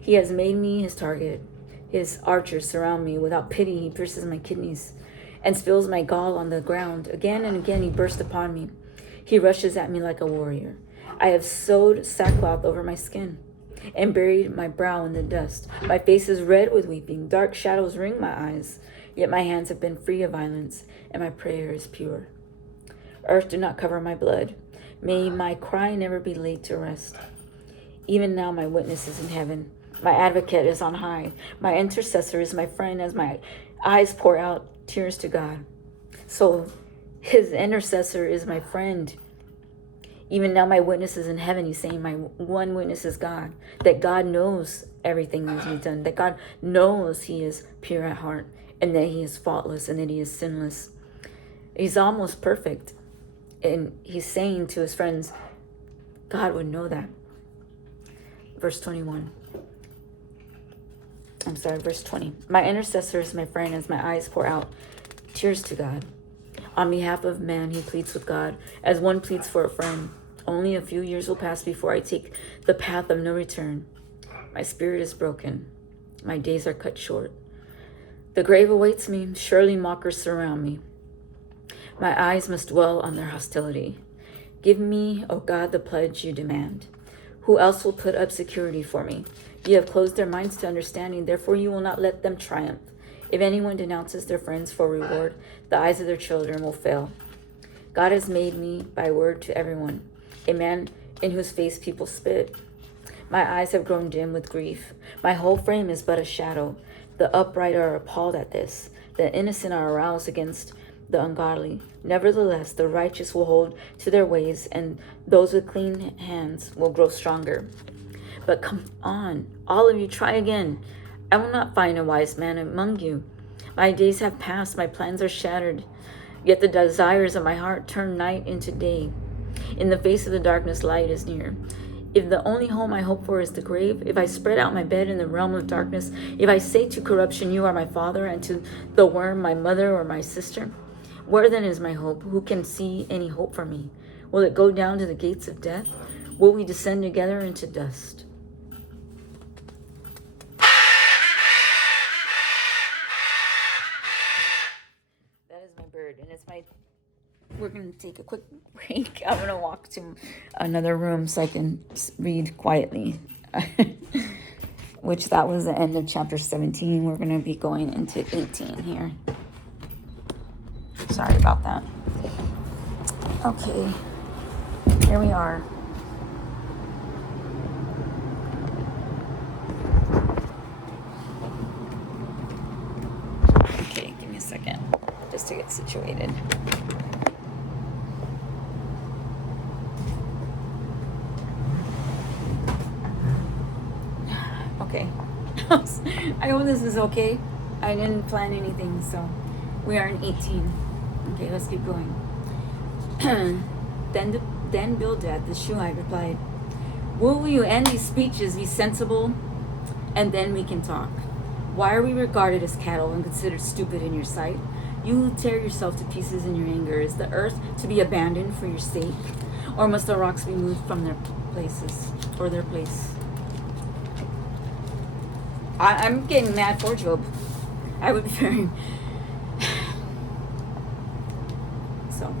He has made me his target. His archers surround me. Without pity, he pierces my kidneys and spills my gall on the ground. Again and again he bursts upon me. He rushes at me like a warrior. I have sewed sackcloth over my skin and buried my brow in the dust. My face is red with weeping. Dark shadows ring my eyes. Yet my hands have been free of violence, and my prayer is pure. Earth, do not cover my blood. May my cry never be laid to rest. Even now my witness is in heaven. My advocate is on high. My intercessor is my friend as my eyes pour out tears to God. So his intercessor is my friend. Even now my witness is in heaven. He's saying my one witness is God. That God knows everything that he's done. That God knows he is pure at heart. And that he is faultless and that he is sinless. He's almost perfect. And he's saying to his friends, God would know that. Verse 20. My intercessor is my friend as my eyes pour out tears to God. On behalf of man, he pleads with God as one pleads for a friend. Only a few years will pass before I take the path of no return. My spirit is broken. My days are cut short. The grave awaits me. Surely mockers surround me. My eyes must dwell on their hostility. Give me, O God, the pledge you demand. Who else will put up security for me? You have closed their minds to understanding, therefore you will not let them triumph. If anyone denounces their friends for reward, the eyes of their children will fail. God has made me by word to everyone, a man in whose face people spit. My eyes have grown dim with grief. My whole frame is but a shadow. The upright are appalled at this. The innocent are aroused against the ungodly. Nevertheless, the righteous will hold to their ways, and those with clean hands will grow stronger. But come on, all of you, try again. I will not find a wise man among you. My days have passed, my plans are shattered. Yet the desires of my heart turn night into day. In the face of the darkness, light is near. If the only home I hope for is the grave, if I spread out my bed in the realm of darkness, if I say to corruption, you are my father, and to the worm, my mother or my sister, where then is my hope? Who can see any hope for me? Will it go down to the gates of death? Will we descend together into dust? That is my bird, and it's my we're going to take a quick break. I'm going to walk to another room so I can read quietly. Which that was the end of chapter 17. We're going to be going into 18 here. Sorry about that. Okay, here we are. Okay, give me a second just to get situated. Okay. I hope this is okay. I didn't plan anything, so we are in 18. Okay, let's keep going. Then Bildad the Shuhite replied, "Will you end these speeches, be sensible, and then we can talk? Why are we regarded as cattle and considered stupid in your sight? You who tear yourself to pieces in your anger, is the earth to be abandoned for your sake? Or must the rocks be moved from their places, or their place?" I'm getting mad for Job. I would be very... So,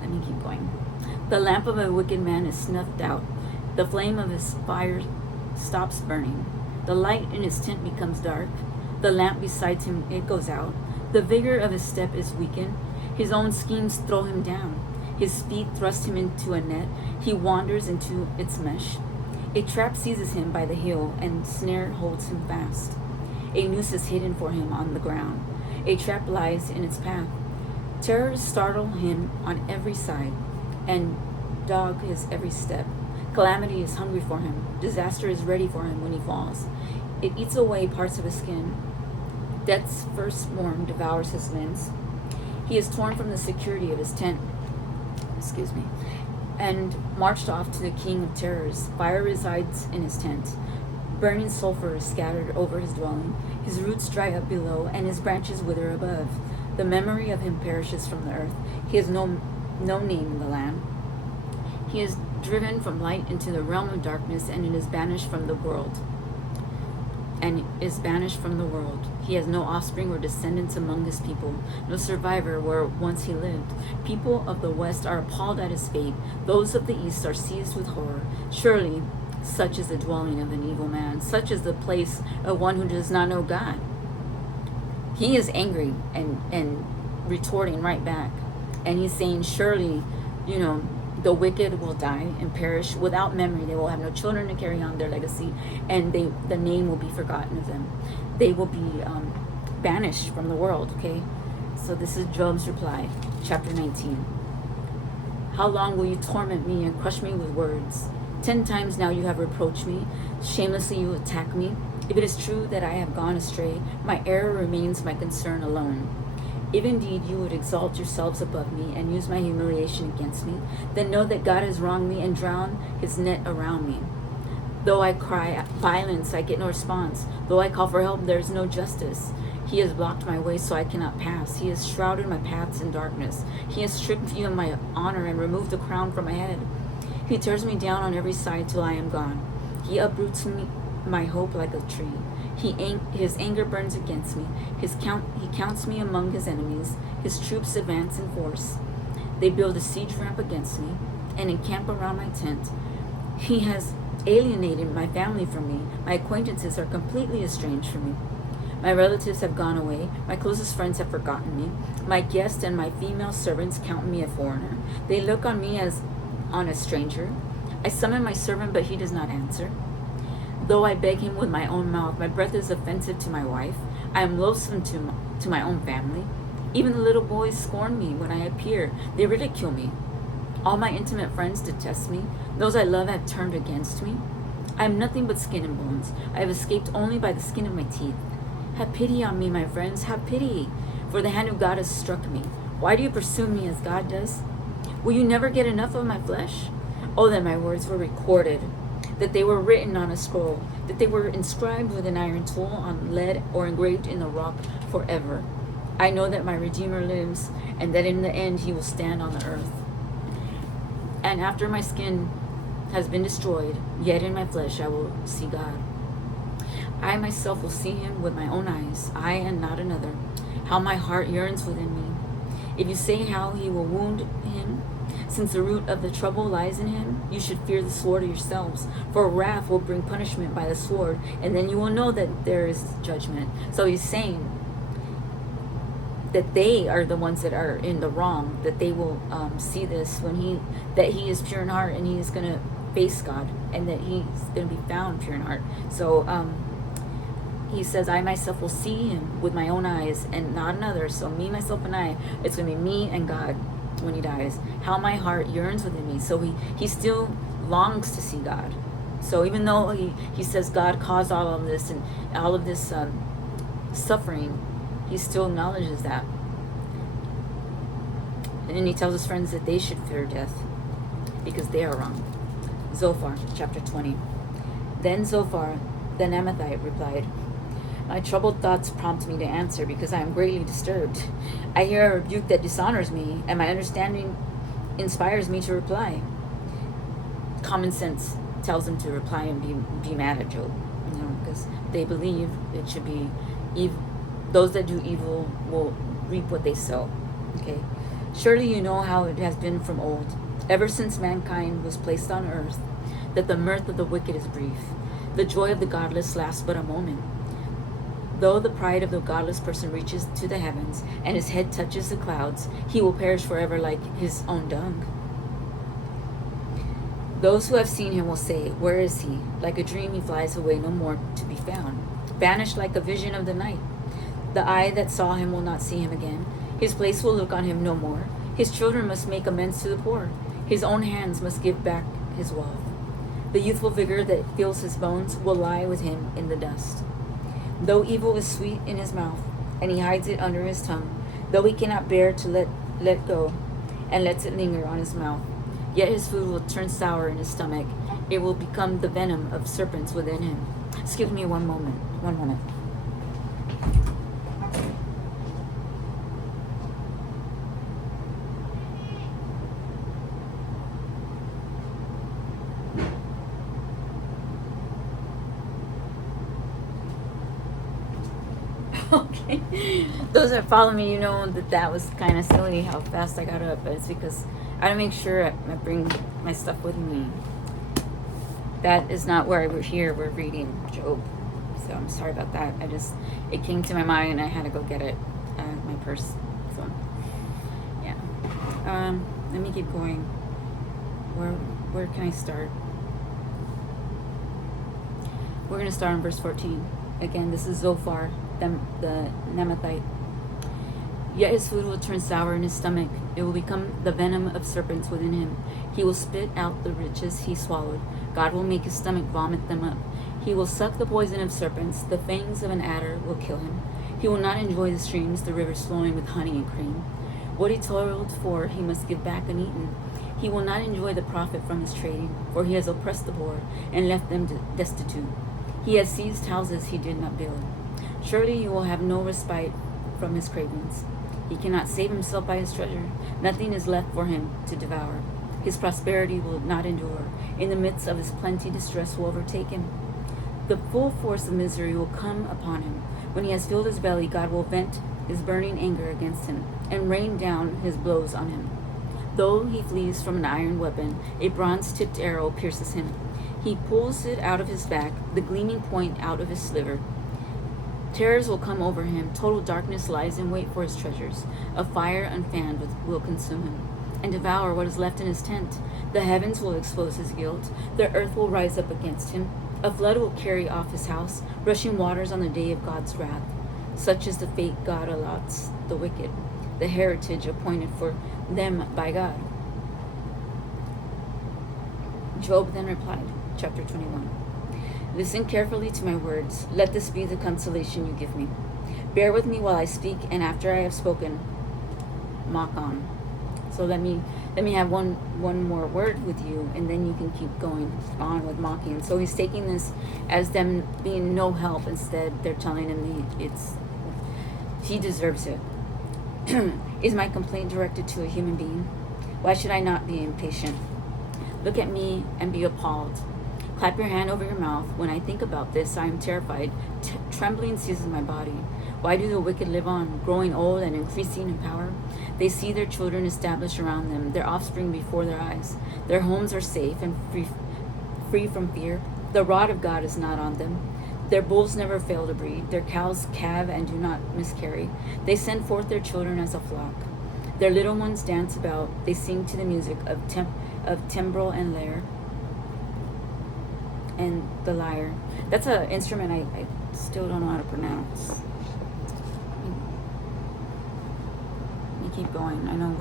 let me keep going. The lamp of a wicked man is snuffed out. The flame of his fire stops burning. The light in his tent becomes dark. The lamp beside him, it goes out. The vigor of his step is weakened. His own schemes throw him down. His speed thrusts him into a net. He wanders into its mesh. A trap seizes him by the heel, and snare holds him fast. A noose is hidden for him on the ground. A trap lies in its path. Terrors startle him on every side, and dog his every step. Calamity is hungry for him. Disaster is ready for him when he falls. It eats away parts of his skin. Death's firstborn devours his limbs. He is torn from the security of his tent. And marched off to the king of terrors. Fire resides in his tent. Burning sulfur is scattered over his dwelling. His roots dry up below, and his branches wither above. The memory of him perishes from the earth. He has no name in the land. He is driven from light into the realm of darkness, and is banished from the world. He has no offspring or descendants among his people, no survivor where once he lived. People of the west are appalled at his fate. Those of the east are seized with horror. Surely, such is the dwelling of an evil man. Such is the place of one who does not know God. He is angry and retorting right back. And he's saying, surely, the wicked will die and perish without memory. They will have no children to carry on their legacy, and the name will be forgotten of them. They will be banished from the world, okay? So this is Job's reply, chapter 19. How long will you torment me and crush me with words? 10 times now you have reproached me. Shamelessly you attack me. If it is true that I have gone astray, my error remains my concern alone. If indeed you would exalt yourselves above me and use my humiliation against me, then know that God has wronged me and drowned his net around me. Though I cry violence, I get no response. Though I call for help, there is no justice. He has blocked my way so I cannot pass. He has shrouded my paths in darkness. He has stripped me of my honor and removed the crown from my head. He tears me down on every side till I am gone. He uproots my hope like a tree. His anger burns against me. He counts me among his enemies. His troops advance in force. They build a siege ramp against me and encamp around my tent. He has alienated my family from me. My acquaintances are completely estranged from me. My relatives have gone away. My closest friends have forgotten me. My guests and my female servants count me a foreigner. They look on me as on a stranger. I summon my servant, but he does not answer. Though I beg him with my own mouth, my breath is offensive to my wife. I am loathsome to my own family. Even the little boys scorn me when I appear. They ridicule me. All my intimate friends detest me. Those I love have turned against me. I am nothing but skin and bones. I have escaped only by the skin of my teeth. Have pity on me, my friends. Have pity, for the hand of God has struck me. Why do you pursue me as God does? Will you never get enough of my flesh? Oh, that my words were recorded, that they were written on a scroll, that they were inscribed with an iron tool on lead or engraved in the rock forever. I know that my Redeemer lives, and that in the end he will stand on the earth. And after my skin has been destroyed, yet in my flesh I will see God. I myself will see him with my own eyes, I and not another. How my heart yearns within me. If you say how he will wound him, since the root of the trouble lies in him, you should fear the sword yourselves. For wrath will bring punishment by the sword, and then you will know that there is judgment. So he's saying that they are the ones that are in the wrong, that they will see this that he is pure in heart, and he is going to face God, and that he's going to be found pure in heart. So he says, I myself will see him with my own eyes and not another. So me, myself, and I, it's going to be me and God when he dies. How my heart yearns within me. So he still longs to see God. So even though he says God caused all of this and all of this suffering, he still acknowledges that. And he tells his friends that they should fear death because they are wrong. Zophar, chapter 20. Then Zophar, the Naamathite, replied, my troubled thoughts prompt me to answer because I am greatly disturbed. I hear a rebuke that dishonors me, and my understanding inspires me to reply. Common sense tells him to reply and be mad at Job, because they believe it should be evil. Those that do evil will reap what they sow. Okay, surely you know how it has been from old, ever since mankind was placed on earth, that the mirth of the wicked is brief. The joy of the godless lasts but a moment. Though the pride of the godless person reaches to the heavens, and his head touches the clouds, he will perish forever like his own dung. Those who have seen him will say, where is he? Like a dream he flies away, no more to be found. Vanished like a vision of the night. The eye that saw him will not see him again. His place will look on him no more. His children must make amends to the poor. His own hands must give back his wealth. The youthful vigor that fills his bones will lie with him in the dust. Though evil is sweet in his mouth, and he hides it under his tongue, though he cannot bear to let go, and lets it linger on his mouth, yet his food will turn sour in his stomach. It will become the venom of serpents within him. Excuse me one moment. Okay, those that follow me, you know that was kind of silly how fast I got up, but it's because I make sure I bring my stuff with me. That is not where we're here. We're reading Job, so I'm sorry about that. It came to my mind and I had to go get it out of my purse. So yeah, let me keep going. Where can I start? We're gonna start on verse 14. Again, this is Zophar, the Naamathite. Yet his food will turn sour in his stomach. It will become the venom of serpents within him. He will spit out the riches he swallowed. God will make his stomach vomit them up. He will suck the poison of serpents. The fangs of an adder will kill him. He will not enjoy the streams, the rivers flowing with honey and cream. What he toiled for, he must give back uneaten. He will not enjoy the profit from his trading, for he has oppressed the poor and left them destitute. He has seized houses he did not build. Surely he will have no respite from his cravings. He cannot save himself by his treasure. Nothing is left for him to devour. His prosperity will not endure. In the midst of his plenty, distress will overtake him. The full force of misery will come upon him. When he has filled his belly, God will vent his burning anger against him and rain down his blows on him. Though he flees from an iron weapon, a bronze-tipped arrow pierces him. He pulls it out of his back, the gleaming point out of his sliver. Terrors will come over him. Total darkness lies in wait for his treasures. A fire unfanned will consume him and devour what is left in his tent. The heavens will expose his guilt. The earth will rise up against him. A flood will carry off his house, rushing waters on the day of God's wrath. Such is the fate God allots the wicked, the heritage appointed for them by God. Job then replied, chapter 21. Listen carefully to my words. Let this be the consolation you give me. Bear with me while I speak, and after I have spoken, mock on. So let me have one more word with you, and then you can keep going on with mocking. So he's taking this as them being no help. Instead, they're telling him he deserves it. Is my complaint directed to a human being? Why should I not be impatient? Look at me and be appalled. Clap your hand over your mouth. When I think about this, I am terrified. Trembling seizes my body. Why do the wicked live on, growing old and increasing in power? They see their children established around them, their offspring before their eyes. Their homes are safe and free from fear. The rod of God is not on them. Their bulls never fail to breed. Their cows calve and do not miscarry. They send forth their children as a flock. Their little ones dance about. They sing to the music of timbrel and lyre. And the lyre. That's an instrument I still don't know how to pronounce. Let me keep going. I know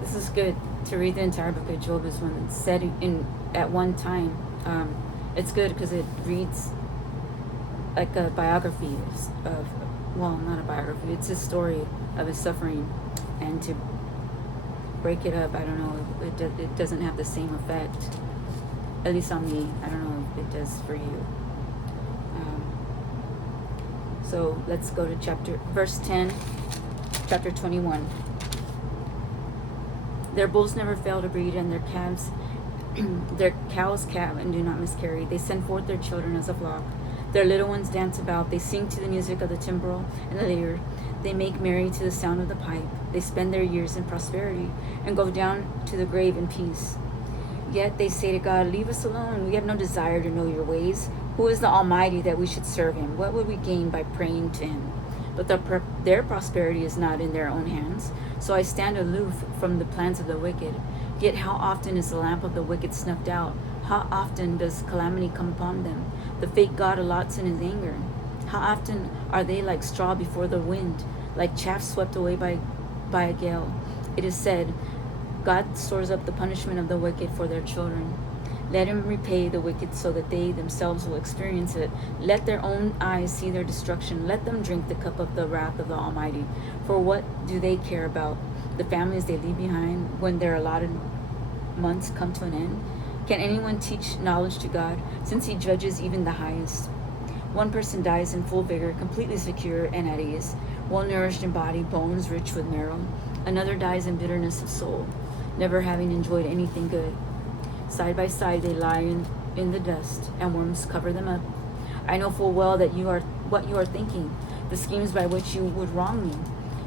this is good to read the entire book of Job. Is when it's said at one time. It's good because it reads like a biography of, well, not a biography. It's a story of his suffering, and to break it up, I don't know. It doesn't have the same effect. At least on me. I don't know if it does for you. So let's go to verse 10, chapter 21. Their bulls never fail to breed, and their cows calve and do not miscarry. They send forth their children as a flock. Their little ones dance about. They sing to the music of the timbrel and the lyre. They make merry to the sound of the pipe. They spend their years in prosperity and go down to the grave in peace. Yet they say to God, leave us alone. We have no desire to know your ways. Who is the Almighty that we should serve him? What would we gain by praying to him? But their prosperity is not in their own hands. So I stand aloof from the plans of the wicked. Yet how often is the lamp of the wicked snuffed out? How often does calamity come upon them? The fate God allots in his anger. How often are they like straw before the wind, like chaff swept away by a gale? It is said, God stores up the punishment of the wicked for their children. Let him repay the wicked so that they themselves will experience it. Let their own eyes see their destruction. Let them drink the cup of the wrath of the Almighty. For what do they care about the families they leave behind when their allotted months come to an end? Can anyone teach knowledge to God, since he judges even the highest? One person dies in full vigor, completely secure and at ease, well nourished in body, bones rich with marrow. Another dies in bitterness of soul, never having enjoyed anything good. Side by side they lie in the dust, and worms cover them up. I know full well that what you are thinking, the schemes by which you would wrong me.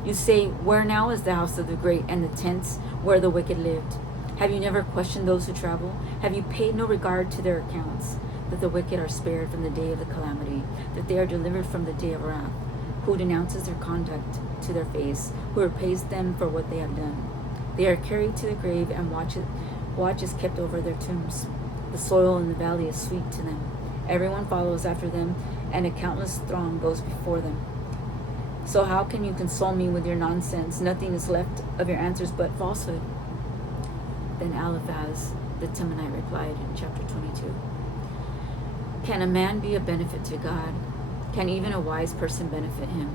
You say, where now is the house of the great, and the tents where the wicked lived? Have you never questioned those who travel? Have you paid no regard to their accounts? That the wicked are spared from the day of the calamity, that they are delivered from the day of wrath. Who denounces their conduct to their face, who repays them for what they have done? They are carried to the grave, and watch is kept over their tombs. The soil in the valley is sweet to them. Everyone follows after them, and a countless throng goes before them. So how can you console me with your nonsense? Nothing is left of your answers but falsehood. Then Eliphaz the Temanite replied in chapter 22, can a man be a benefit to God? Can even a wise person benefit him?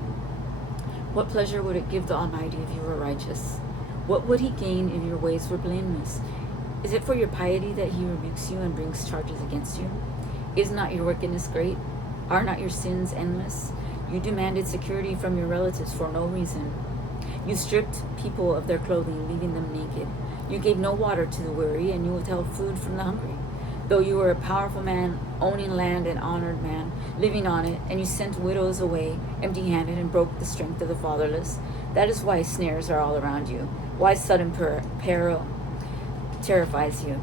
What pleasure would it give the Almighty if you were righteous? What would he gain if your ways were blameless? Is it for your piety that he rebukes you and brings charges against you? Is not your wickedness great? Are not your sins endless? You demanded security from your relatives for no reason. You stripped people of their clothing, leaving them naked. You gave no water to the weary, and you withheld food from the hungry. Though you were a powerful man, owning land and honored man, living on it, and you sent widows away empty-handed and broke the strength of the fatherless. That is why snares are all around you, why sudden peril terrifies you,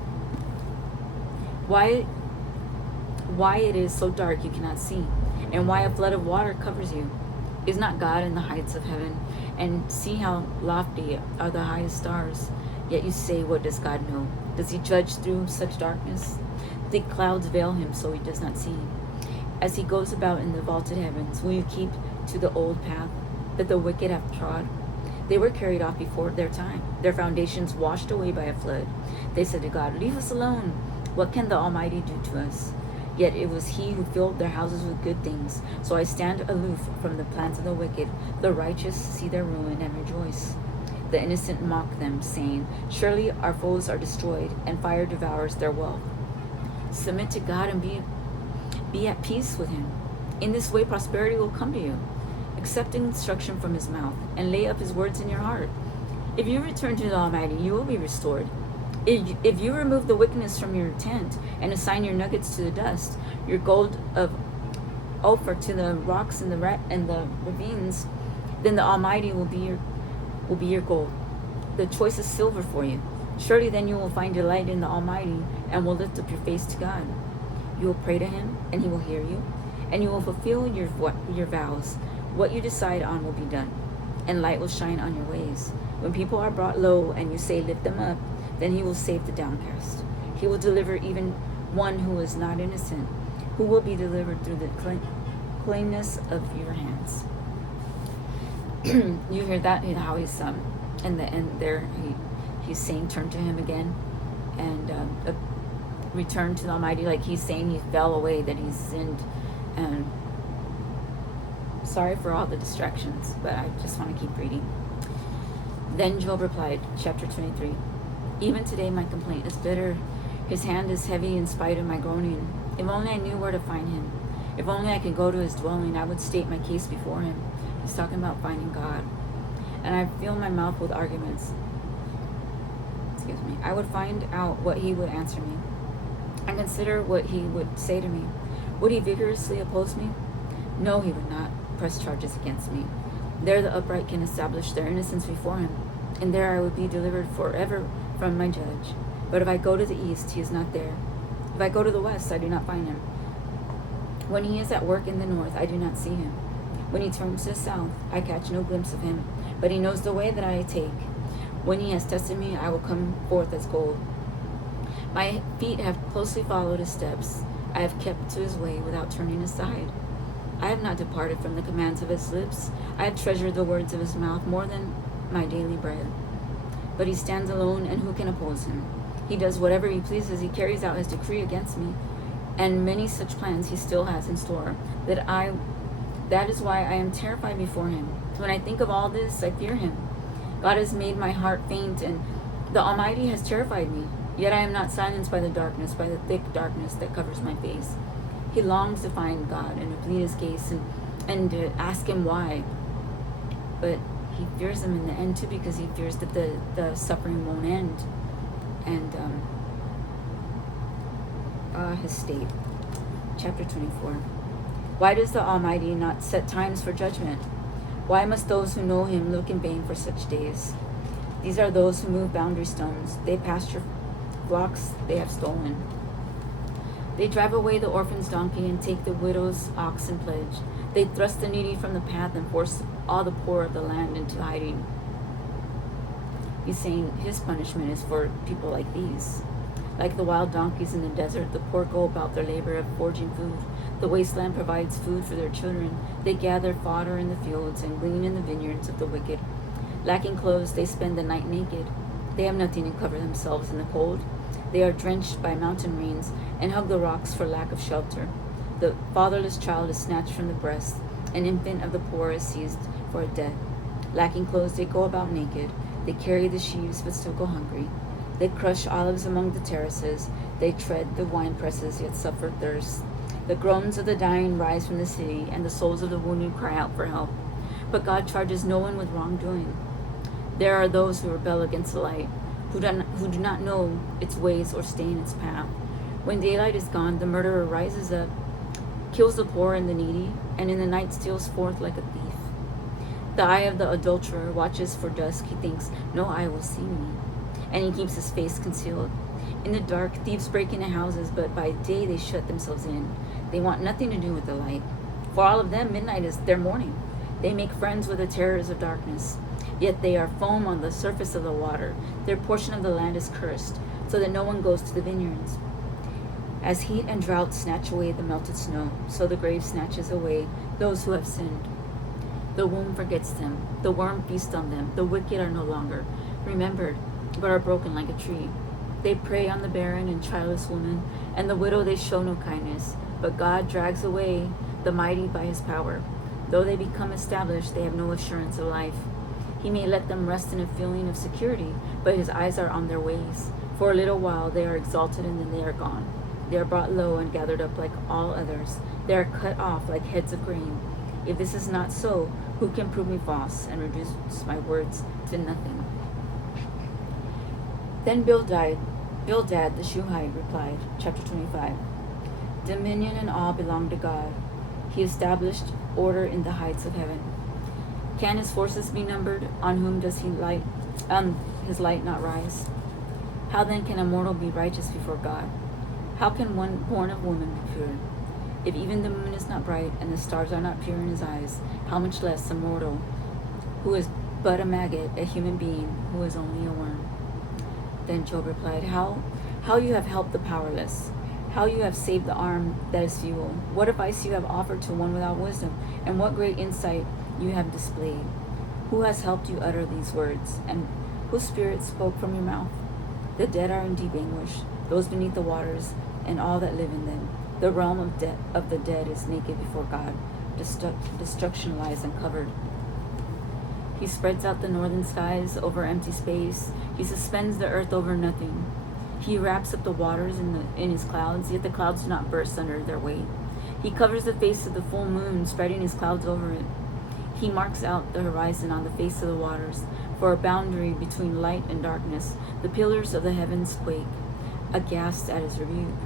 why it is so dark you cannot see, and why a flood of water covers you. Is not God in the heights of heaven? And see how lofty are the highest stars. Yet you say, what does God know? Does he judge through such darkness? Thick clouds veil him so he does not see. As he goes about in the vaulted heavens, will you keep to the old path that the wicked have trod? They were carried off before their time, their foundations washed away by a flood. They said to God, leave us alone. What can the Almighty do to us? Yet it was he who filled their houses with good things. So I stand aloof from the plans of the wicked. The righteous see their ruin and rejoice. The innocent mock them, saying, surely our foes are destroyed, and fire devours their wealth. Submit to God and be at peace with him. In this way prosperity will come to you. Accept instruction from his mouth, and lay up his words in your heart. If you return to the Almighty, you will be restored. If you remove the wickedness from your tent, and assign your nuggets to the dust, your gold of Ophir to the rocks and the ravines, then the Almighty will be your gold, the choicest silver for you. Surely then you will find delight in the Almighty and will lift up your face to God. You will pray to Him, and He will hear you, and you will fulfill your vows. What you decide on will be done, and light will shine on your ways. When people are brought low, and you say, lift them up, then He will save the downcast. He will deliver even one who is not innocent, who will be delivered through the cleanness of your hands. You hear that, how he's in the end there, he's saying, turn to Him again, and return to the Almighty, like he's saying he fell away, that he's sinned. And sorry for all the distractions, but I just want to keep reading. Then Job replied, chapter 23, even today my complaint is bitter. His hand is heavy in spite of my groaning. If only I knew where to find Him. If only I could go to His dwelling, I would state my case before Him. He's talking about finding God. And I fill my mouth with arguments. I would find out what He would answer me, and consider what He would say to me. Would He vigorously oppose me? No, He would not press charges against me. There the upright can establish their innocence before Him, and there I would be delivered forever from my judge. But if I go to the east, He is not there. If I go to the west, I do not find Him. When He is at work in the north, I do not see Him. When He turns to the south, I catch no glimpse of Him. But He knows the way that I take. When He has tested me, I will come forth as gold. My feet have closely followed His steps. I have kept to His way without turning aside. I have not departed from the commands of His lips. I have treasured the words of His mouth more than my daily bread. But He stands alone, and who can oppose Him? He does whatever He pleases. He carries out His decree against me, and many such plans He still has in store. That is why I am terrified before Him. When I think of all this, I fear Him. God has made my heart faint, and the Almighty has terrified me. Yet I am not silenced by the darkness, by the thick darkness that covers my face. He longs to find God and to plead His case and to ask Him why. But he fears Him in the end too, because he fears that the suffering won't end. And his state. Chapter 24. Why does the Almighty not set times for judgment? Why must those who know Him look in vain for such days? These are those who move boundary stones. They pasture flocks they have stolen. They drive away the orphan's donkey and take the widow's ox in pledge. They thrust the needy from the path and force all the poor of the land into hiding. He's saying His punishment is for people like these. Like the wild donkeys in the desert, the poor go about their labor of foraging food. The wasteland provides food for their children. They gather fodder in the fields and glean in the vineyards of the wicked. Lacking clothes, they spend the night naked. They have nothing to cover themselves in the cold. They are drenched by mountain rains and hug the rocks for lack of shelter. The fatherless child is snatched from the breast. An infant of the poor is seized for a debt. Lacking clothes, they go about naked. They carry the sheaves but still go hungry. They crush olives among the terraces. They tread the wine presses, yet suffer thirst. The groans of the dying rise from the city, and the souls of the wounded cry out for help. But God charges no one with wrongdoing. There are those who rebel against the light, who do not know its ways or stay in its path. When daylight is gone, the murderer rises up, kills the poor and the needy, and in the night steals forth like a thief. The eye of the adulterer watches for dusk. He thinks, no eye will see me, and he keeps his face concealed. In the dark, thieves break into houses, but by day they shut themselves in. They want nothing to do with the light. For all of them, midnight is their morning. They make friends with the terrors of darkness. Yet they are foam on the surface of the water. Their portion of the land is cursed, so that no one goes to the vineyards. As heat and drought snatch away the melted snow, so the grave snatches away those who have sinned. The womb forgets them. The worm feasts on them. The wicked are no longer remembered, but are broken like a tree. They prey on the barren and childless woman, and the widow they show no kindness. But God drags away the mighty by His power. Though they become established, they have no assurance of life. He may let them rest in a feeling of security, but His eyes are on their ways. For a little while they are exalted, and then they are gone. They are brought low and gathered up like all others. They are cut off like heads of grain. If this is not so, who can prove me false and reduce my words to nothing? Then Bildad the Shuhite replied, chapter 25, Dominion and all belong to God. He established order in the heights of heaven. Can his forces be numbered? On whom does his light not rise? How then can a mortal be righteous before God? How can one born of woman be pure? If even the moon is not bright and the stars are not pure in his eyes, how much less a mortal who is but a maggot, a human being who is only a worm? Then Job replied, How you have helped the powerless, how you have saved the arm that is feeble. What advice you have offered to one without wisdom, and what great insight you have displayed. Who has helped you utter these words, and whose spirit spoke from your mouth? The dead are in deep anguish, those beneath the waters, and all that live in them. The realm of the dead is naked before God. Destruction lies uncovered. He spreads out the northern skies over empty space. He suspends the earth over nothing. He wraps up the waters in his clouds, yet the clouds do not burst under their weight. He covers the face of the full moon, spreading his clouds over it. He marks out the horizon on the face of the waters, for a boundary between light and darkness. The pillars of the heavens quake, aghast at his rebuke.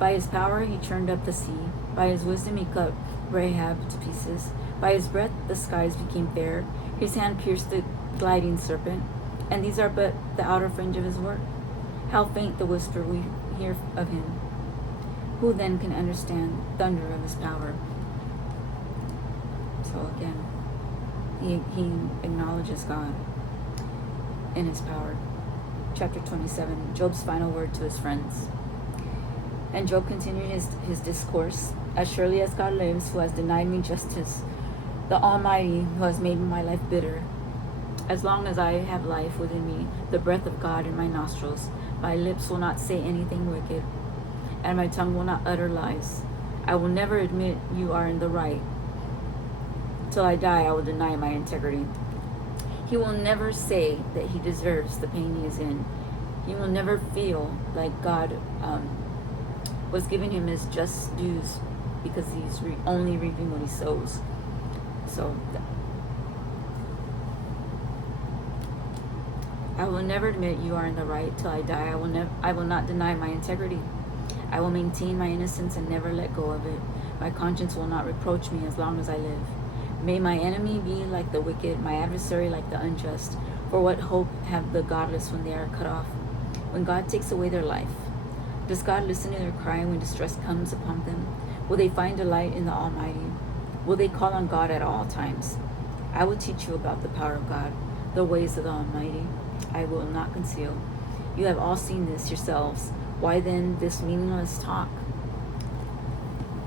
By his power he churned up the sea. By his wisdom he cut Rahab to pieces. By his breath the skies became fair. His hand pierced the gliding serpent. And these are but the outer fringe of his work. How faint the whisper we hear of him. Who then can understand thunder of his power? So again, he acknowledges God in his power. Chapter 27, Job's final word to his friends. And Job continued his discourse. As surely as God lives, who has denied me justice, the Almighty, who has made my life bitter. As long as I have life within me, the breath of God in my nostrils, my lips will not say anything wicked, and my tongue will not utter lies. I will never admit you are in the right. Till I die, I will deny my integrity. He will never say that he deserves the pain he is in. He will never feel like God was giving him his just dues because he's only reaping what he sows. So, I will never admit you are in the right till I die. I will not deny my integrity. I will maintain my innocence and never let go of it. My conscience will not reproach me as long as I live. May my enemy be like the wicked, my adversary like the unjust. For what hope have the godless when they are cut off? When God takes away their life, does God listen to their cry when distress comes upon them? Will they find delight in the Almighty? Will they call on God at all times? I will teach you about the power of God, the ways of the Almighty. I will not conceal. You have all seen this yourselves. Why then this meaningless talk?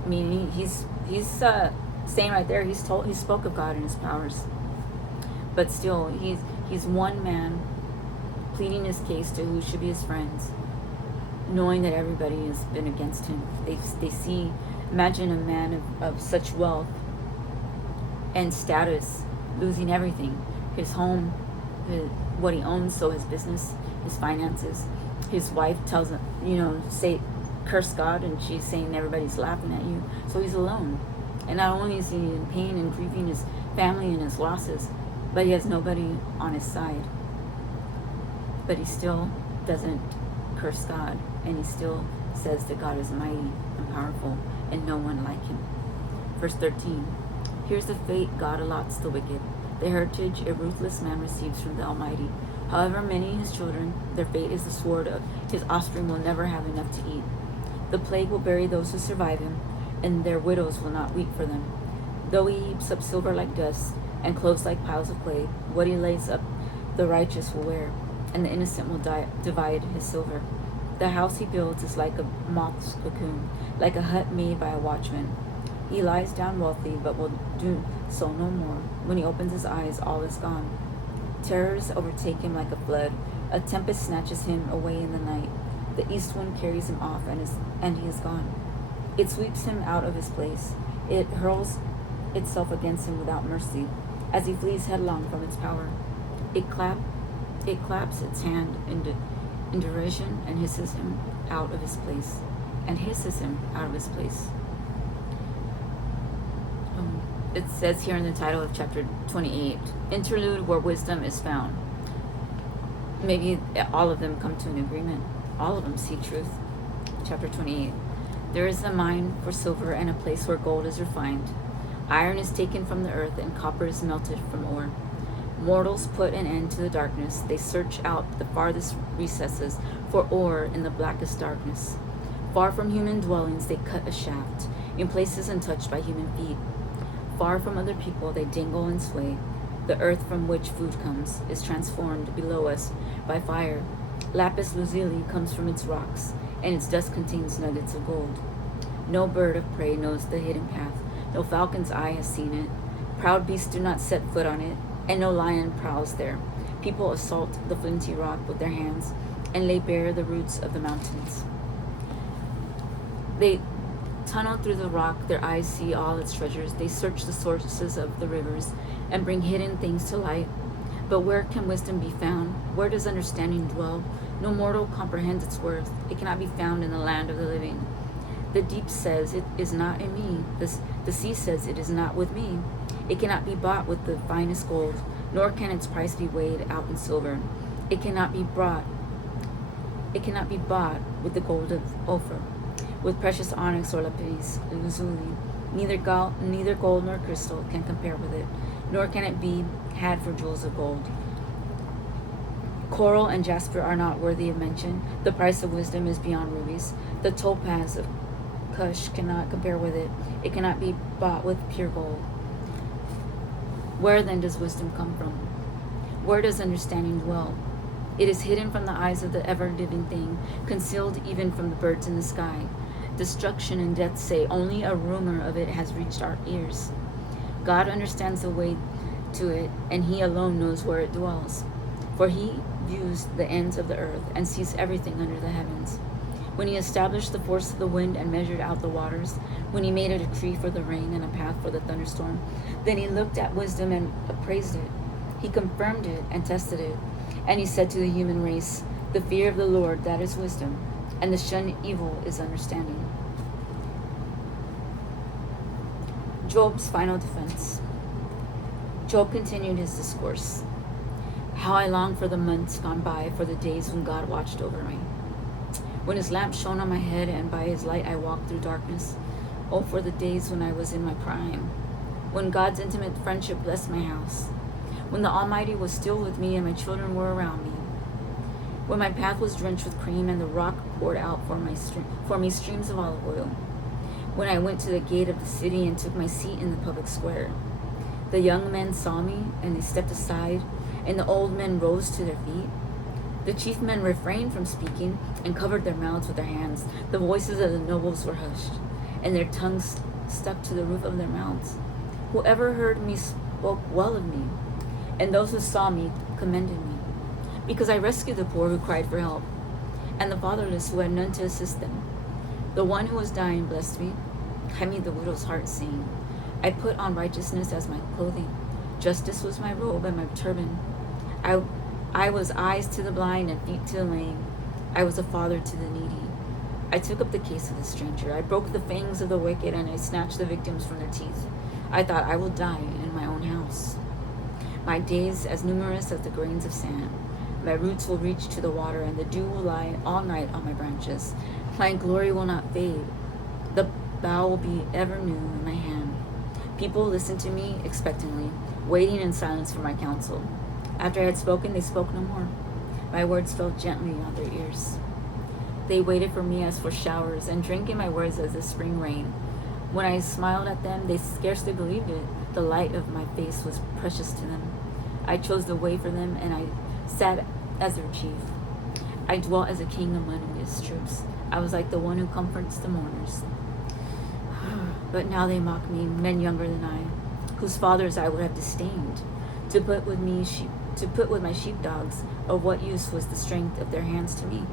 I mean, he's saying right there, he spoke of God and his powers, but still he's one man pleading his case to who should be his friends, knowing that everybody has been against him. They see, imagine a man of such wealth and status losing everything, his home, what he owns, so his business, his finances. His wife tells him, say curse God, and she's saying everybody's laughing at you. So he's alone. And not only is he in pain and grieving his family and his losses, but he has nobody on his side. But he still doesn't curse God, and he still says that God is mighty and powerful, and no one like him. Verse 13, here's the fate God allots the wicked, the heritage a ruthless man receives from the Almighty. However many his children, their fate is the sword of his offspring will never have enough to eat. The plague will bury those who survive him, and their widows will not weep for them. Though he heaps up silver like dust, and clothes like piles of clay, what he lays up the righteous will wear, and the innocent will divide his silver. The house he builds is like a moth's cocoon, like a hut made by a watchman. He lies down wealthy, but will do so no more. When he opens his eyes, all is gone. Terrors overtake him like a flood. A tempest snatches him away in the night. The east wind carries him off, and he is gone. It sweeps him out of his place. It hurls itself against him without mercy, as he flees headlong from its power. It claps its hand in derision and hisses him out of his place. It says here in the title of chapter 28, interlude where wisdom is found. Maybe all of them come to an agreement. All of them see truth. Chapter 28. There is a mine for silver and a place where gold is refined. Iron is taken from the earth and copper is melted from ore. Mortals put an end to the darkness. They search out the farthest recesses for ore in the blackest darkness. Far from human dwellings, they cut a shaft, in places untouched by human feet. Far from other people, they dangle and sway. The earth from which food comes is transformed below us by fire. Lapis lazuli comes from its rocks, and its dust contains nuggets of gold. No bird of prey knows the hidden path. No falcon's eye has seen it. Proud beasts do not set foot on it, and no lion prowls there. People assault the flinty rock with their hands and lay bare the roots of the mountains. They tunnel through the rock, their eyes see all its treasures. They search the sources of the rivers and bring hidden things to light. But where can wisdom be found? Where does understanding dwell? No mortal comprehends its worth. It cannot be found in the land of the living. The deep says, it is not in me. The sea says, it is not with me. It cannot be bought with the finest gold, nor can its price be weighed out in silver. It cannot be bought with the gold of Ophir, with precious onyx or lapis lazuli. Neither gold nor crystal can compare with it, nor can it be had for jewels of gold. Coral and jasper are not worthy of mention. The price of wisdom is beyond rubies. The topaz of Cush cannot compare with it. It cannot be bought with pure gold. Where then does wisdom come from? Where does understanding dwell? It is hidden from the eyes of the ever-living thing, concealed even from the birds in the sky. Destruction and death say, only a rumor of it has reached our ears. God understands the way to it, and he alone knows where it dwells. For he views the ends of the earth and sees everything under the heavens. When he established the force of the wind and measured out the waters, when he made a decree for the rain and a path for the thunderstorm, then he looked at wisdom and appraised it. He confirmed it and tested it. And he said to the human race, the fear of the Lord, that is wisdom, and the shun evil is understanding. Job's final defense. Job continued his discourse. How I long for the months gone by, for the days when God watched over me. When his lamp shone on my head, and by his light I walked through darkness. Oh, for the days when I was in my prime, when God's intimate friendship blessed my house, when the Almighty was still with me and my children were around me, when my path was drenched with cream and the rock poured out for me streams of olive oil, when I went to the gate of the city and took my seat in the public square. The young men saw me, and they stepped aside, and the old men rose to their feet. The chief men refrained from speaking and covered their mouths with their hands. The voices of the nobles were hushed, and their tongues stuck to the roof of their mouths. Whoever heard me spoke well of me, and those who saw me commended me, because I rescued the poor who cried for help, and the fatherless who had none to assist them. The one who was dying blessed me. I made the widow's heart sing. I put on righteousness as my clothing. Justice was my robe and my turban. I was eyes to the blind and feet to the lame. I was a father to the needy. I took up the case of the stranger. I broke the fangs of the wicked, and I snatched the victims from their teeth. I thought, I will die in my own house. My days as numerous as the grains of sand. My roots will reach to the water, and the dew will lie all night on my branches. My glory will not fade. The bough will be ever new in my hand. People listened to me expectantly, waiting in silence for my counsel. After I had spoken, they spoke no more. My words fell gently on their ears. They waited for me as for showers, and drank in my words as the spring rain. When I smiled at them, they scarcely believed it. The light of my face was precious to them. I chose the way for them, and I sat as their chief. I dwelt as a king among his troops. I was like the one who comforts the mourners. But now they mock me, men younger than I, whose fathers I would have disdained. To put with my sheepdogs, of what use was the strength of their hands to me?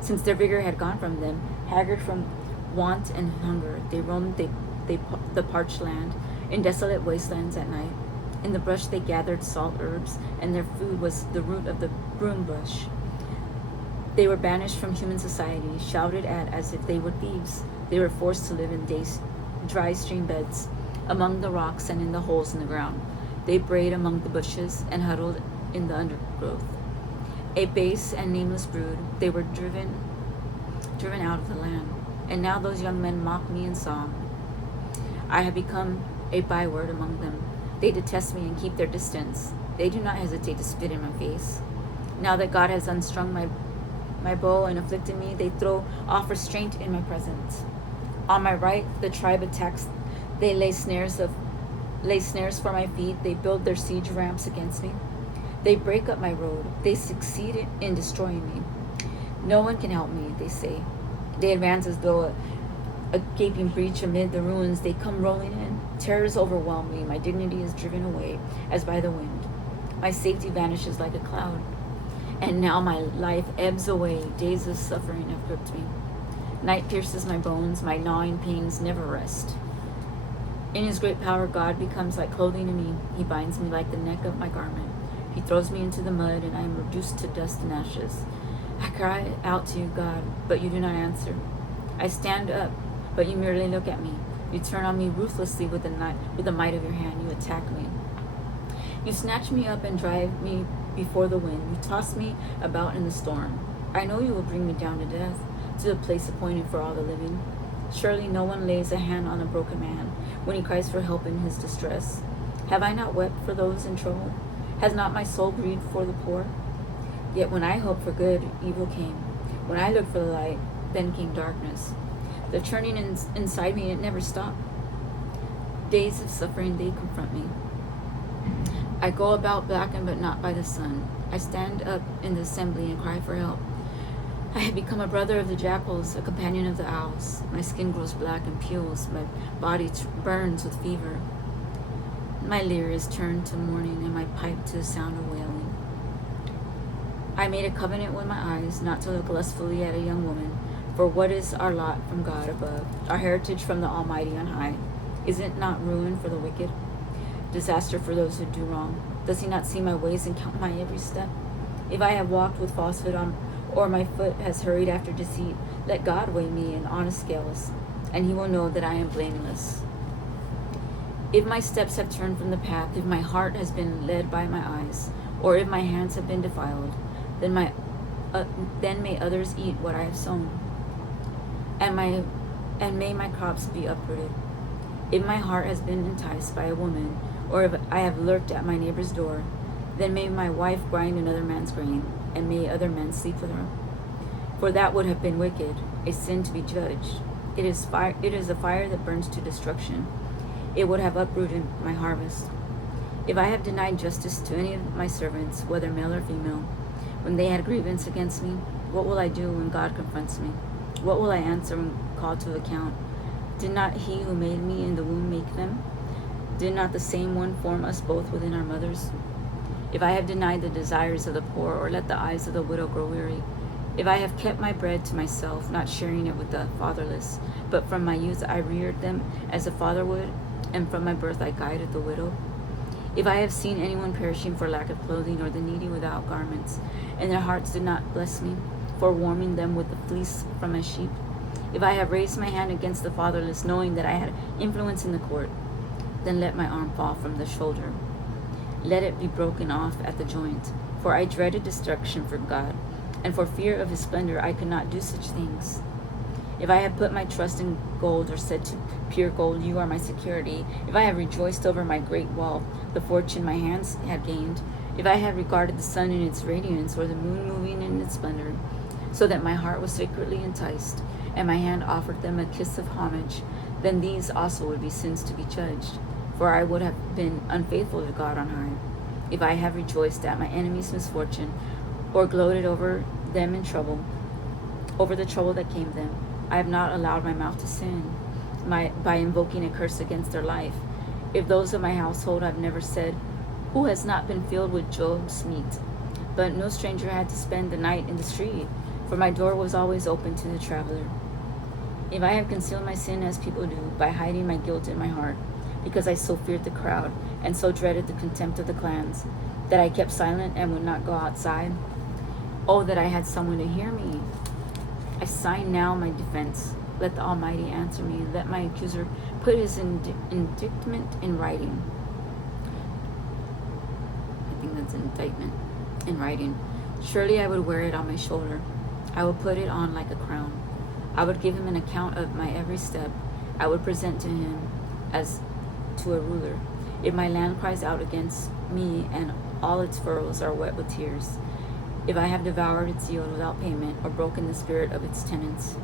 Since their vigor had gone from them, haggard from want and hunger, they roamed the parched land, in desolate wastelands at night. In the brush they gathered salt herbs, and their food was the root of the broom bush. They were banished from human society, shouted at as if they were thieves. They were forced to live in dry stream beds, among the rocks and in the holes in the ground. They brayed among the bushes and huddled in the undergrowth. A base and nameless brood, they were driven out of the land, And now those young men mock me in song. I have become a byword among them. They detest me and keep their distance. They do not hesitate to spit in my face. Now that God has unstrung my bow and afflicted me, they throw off restraint in my presence. On my right, the tribe attacks. They lay snares for my feet. They build their siege ramps against me. They break up my road. They succeed in destroying me. No one can help me, they say. They advance as though a gaping breach amid the ruins. They come rolling in. Terrors overwhelm me. My dignity is driven away as by the wind. My safety vanishes like a cloud. And now my life ebbs away. Days of suffering have gripped me. Night pierces my bones. My gnawing pains never rest. In his great power, God becomes like clothing to me. He binds me like the neck of my garment. He throws me into the mud, and I am reduced to dust and ashes. I cry out to you, God, but you do not answer. I stand up, but you merely look at me. You turn on me ruthlessly with the might of your hand. You attack me. You snatch me up and drive me before the wind. You toss me about in the storm. I know you will bring me down to death, to the place appointed for all the living. Surely no one lays a hand on a broken man when he cries for help in his distress. Have I not wept for those in trouble? Has not my soul grieved for the poor? Yet when I hoped for good, evil came. When I looked for the light, then came darkness. The churning inside me, it never stopped. Days of suffering, they confront me. I go about blackened, but not by the sun. I stand up in the assembly and cry for help. I have become a brother of the jackals, a companion of the owls. My skin grows black and peels. My body burns with fever. My lyre is turned to mourning, and my pipe to the sound of wailing. I made a covenant with my eyes, not to look lustfully at a young woman. For what is our lot from God above, our heritage from the Almighty on high? Is it not ruin for the wicked? Disaster for those who do wrong? Does he not see my ways and count my every step? If I have walked with falsehood or my foot has hurried after deceit, let God weigh me in honest scales, and he will know that I am blameless. If my steps have turned from the path, if my heart has been led by my eyes, or if my hands have been defiled, then may others eat what I have sown, and may my crops be uprooted. If my heart has been enticed by a woman, or if I have lurked at my neighbor's door, then may my wife grind another man's grain, and may other men sleep with her. For that would have been wicked, a sin to be judged. It is a fire that burns to destruction. It would have uprooted my harvest. If I have denied justice to any of my servants, whether male or female, when they had grievance against me, what will I do when God confronts me? What will I answer when called to account? Did not he who made me in the womb make them? Did not the same one form us both within our mothers? If I have denied the desires of the poor, or let the eyes of the widow grow weary, if I have kept my bread to myself, not sharing it with the fatherless, but from my youth I reared them as a father would, and from my birth I guided the widow, if I have seen anyone perishing for lack of clothing, or the needy without garments, and their hearts did not bless me, for warming them with the fleece from my sheep, if I have raised my hand against the fatherless, knowing that I had influence in the court, then let my arm fall from the shoulder. Let it be broken off at the joint, for I dreaded destruction from God, and for fear of his splendor I could not do such things. If I have put my trust in gold, or said to pure gold, you are my security, if I have rejoiced over my great wealth, the fortune my hands had gained, if I had regarded the sun in its radiance, or the moon moving in its splendor, so that my heart was secretly enticed, and my hand offered them a kiss of homage, then these also would be sins to be judged. For I would have been unfaithful to God on high, if I have rejoiced at my enemy's misfortune, or gloated over them in trouble, over the trouble that came them. I have not allowed my mouth to sin, by invoking a curse against their life. If those of my household have never said, who has not been filled with Job's meat? But no stranger had to spend the night in the street, for my door was always open to the traveler. If I have concealed my sin as people do, by hiding my guilt in my heart, because I so feared the crowd, and so dreaded the contempt of the clans, that I kept silent and would not go outside, oh, that I had someone to hear me. I sign now my defense. Let the Almighty answer me. Let my accuser put his indictment in writing. I think that's an indictment in writing. Surely I would wear it on my shoulder. I will put it on like a crown. I would give him an account of my every step. I would present to him as to a ruler. If my land cries out against me and all its furrows are wet with tears, if I have devoured its yield without payment or broken the spirit of its tenants,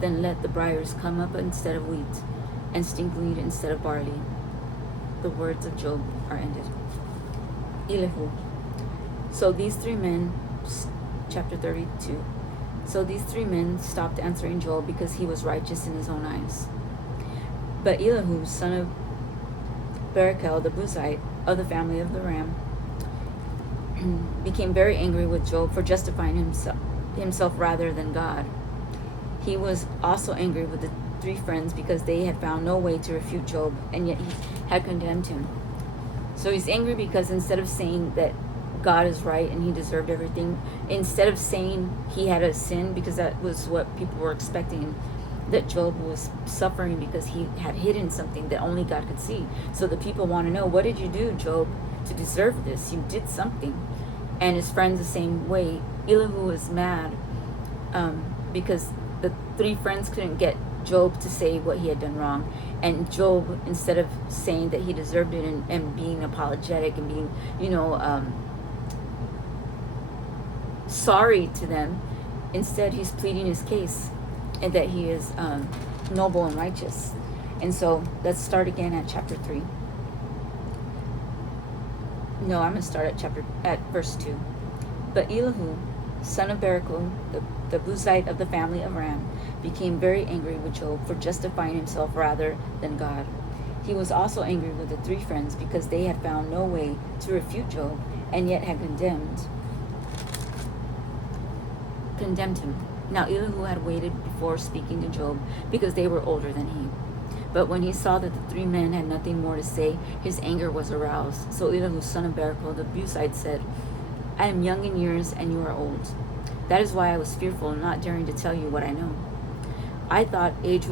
then let the briars come up instead of wheat and stinkweed instead of barley. The words of Job are ended. Elihu. So these three men, chapter 32. So these three men stopped answering Job because he was righteous in his own eyes. But Elihu, son of Barachel the Buzite, of the family of the Ram, became very angry with Job for justifying himself rather than God. He was also angry with the three friends because they had found no way to refute Job, and yet he had condemned him. So he's angry because instead of saying that God is right and he deserved everything, instead of saying he had a sin, because that was what people were expecting, that Job was suffering because he had hidden something that only God could see. So the people want to know, what did you do, Job, to deserve this? You did something. And his friends the same way. Elihu was mad because the three friends couldn't get Job to say what he had done wrong. And Job, instead of saying that he deserved it and being apologetic and being, sorry to them, instead he's pleading his case and that he is noble and righteous. And so let's start again at chapter 3. No, I'm going to start at verse 2. But Elihu, son of Barachel, the Buzite of the family of Ram, became very angry with Job for justifying himself rather than God. He was also angry with the three friends because they had found no way to refute Job and yet had condemned him. Now Elihu had waited before speaking to Job because they were older than he. But when he saw that the three men had nothing more to say, his anger was aroused. So Elihu, son of Barachel, the Buzite, said, I am young in years and you are old. That is why I was fearful, not daring to tell you what I know. I thought age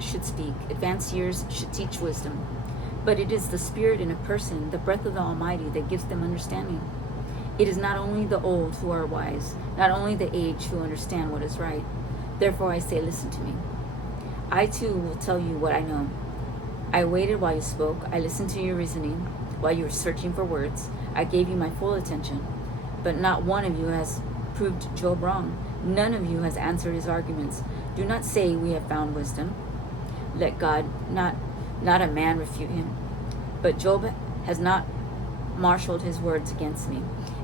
should speak, advanced years should teach wisdom. But it is the spirit in a person, the breath of the Almighty, that gives them understanding. It is not only the old who are wise, not only the aged who understand what is right. Therefore I say, listen to me. I too will tell you what I know. I waited while you spoke. I listened to your reasoning while you were searching for words. I gave you my full attention. But not one of you has proved Job wrong. None of you has answered his arguments. Do not say we have found wisdom. Let God, not a man, refute him. But Job has not marshaled his words against me,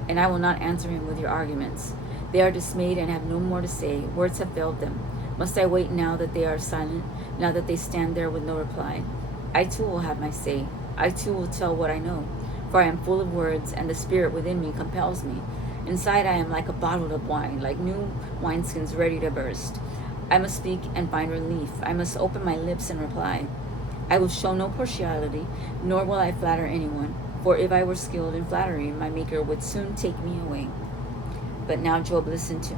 and I will not answer him with your arguments. They are dismayed and have no more to say. Words have failed them. Must I wait now that they are silent, now that they stand there with no reply? I too will have my say. I too will tell what I know. For I am full of words, and the spirit within me compels me. Inside I am like a bottle of wine, like new wineskins ready to burst. I must speak and find relief. I must open my lips and reply. I will show no partiality, nor will I flatter anyone. For if I were skilled in flattery, my Maker would soon take me away. But now, Job, listen to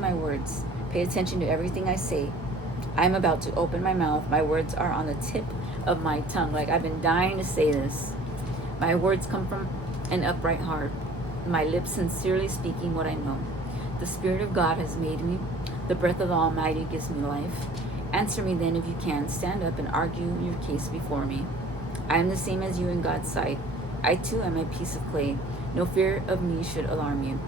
my words. Pay attention to everything I say. I am about to open my mouth. My words are on the tip of my tongue. Like I've been dying to say this. My words come from an upright heart. My lips sincerely speaking what I know. The Spirit of God has made me. The breath of the Almighty gives me life. Answer me then if you can. Stand up and argue your case before me. I am the same as you in God's sight. I too am a piece of clay. No fear of me should alarm you,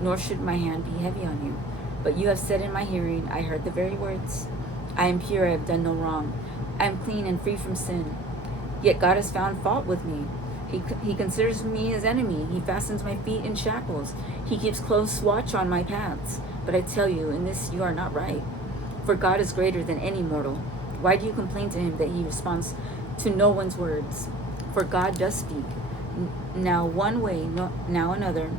nor should my hand be heavy on you. But you have said in my hearing, I heard the very words. I am pure, I have done no wrong. I am clean and free from sin. Yet God has found fault with me. He considers me his enemy. He fastens my feet in shackles. He keeps close watch on my paths. But I tell you, in this you are not right. For God is greater than any mortal. Why do you complain to him that he responds to no one's words? For God does speak, now one way, now another,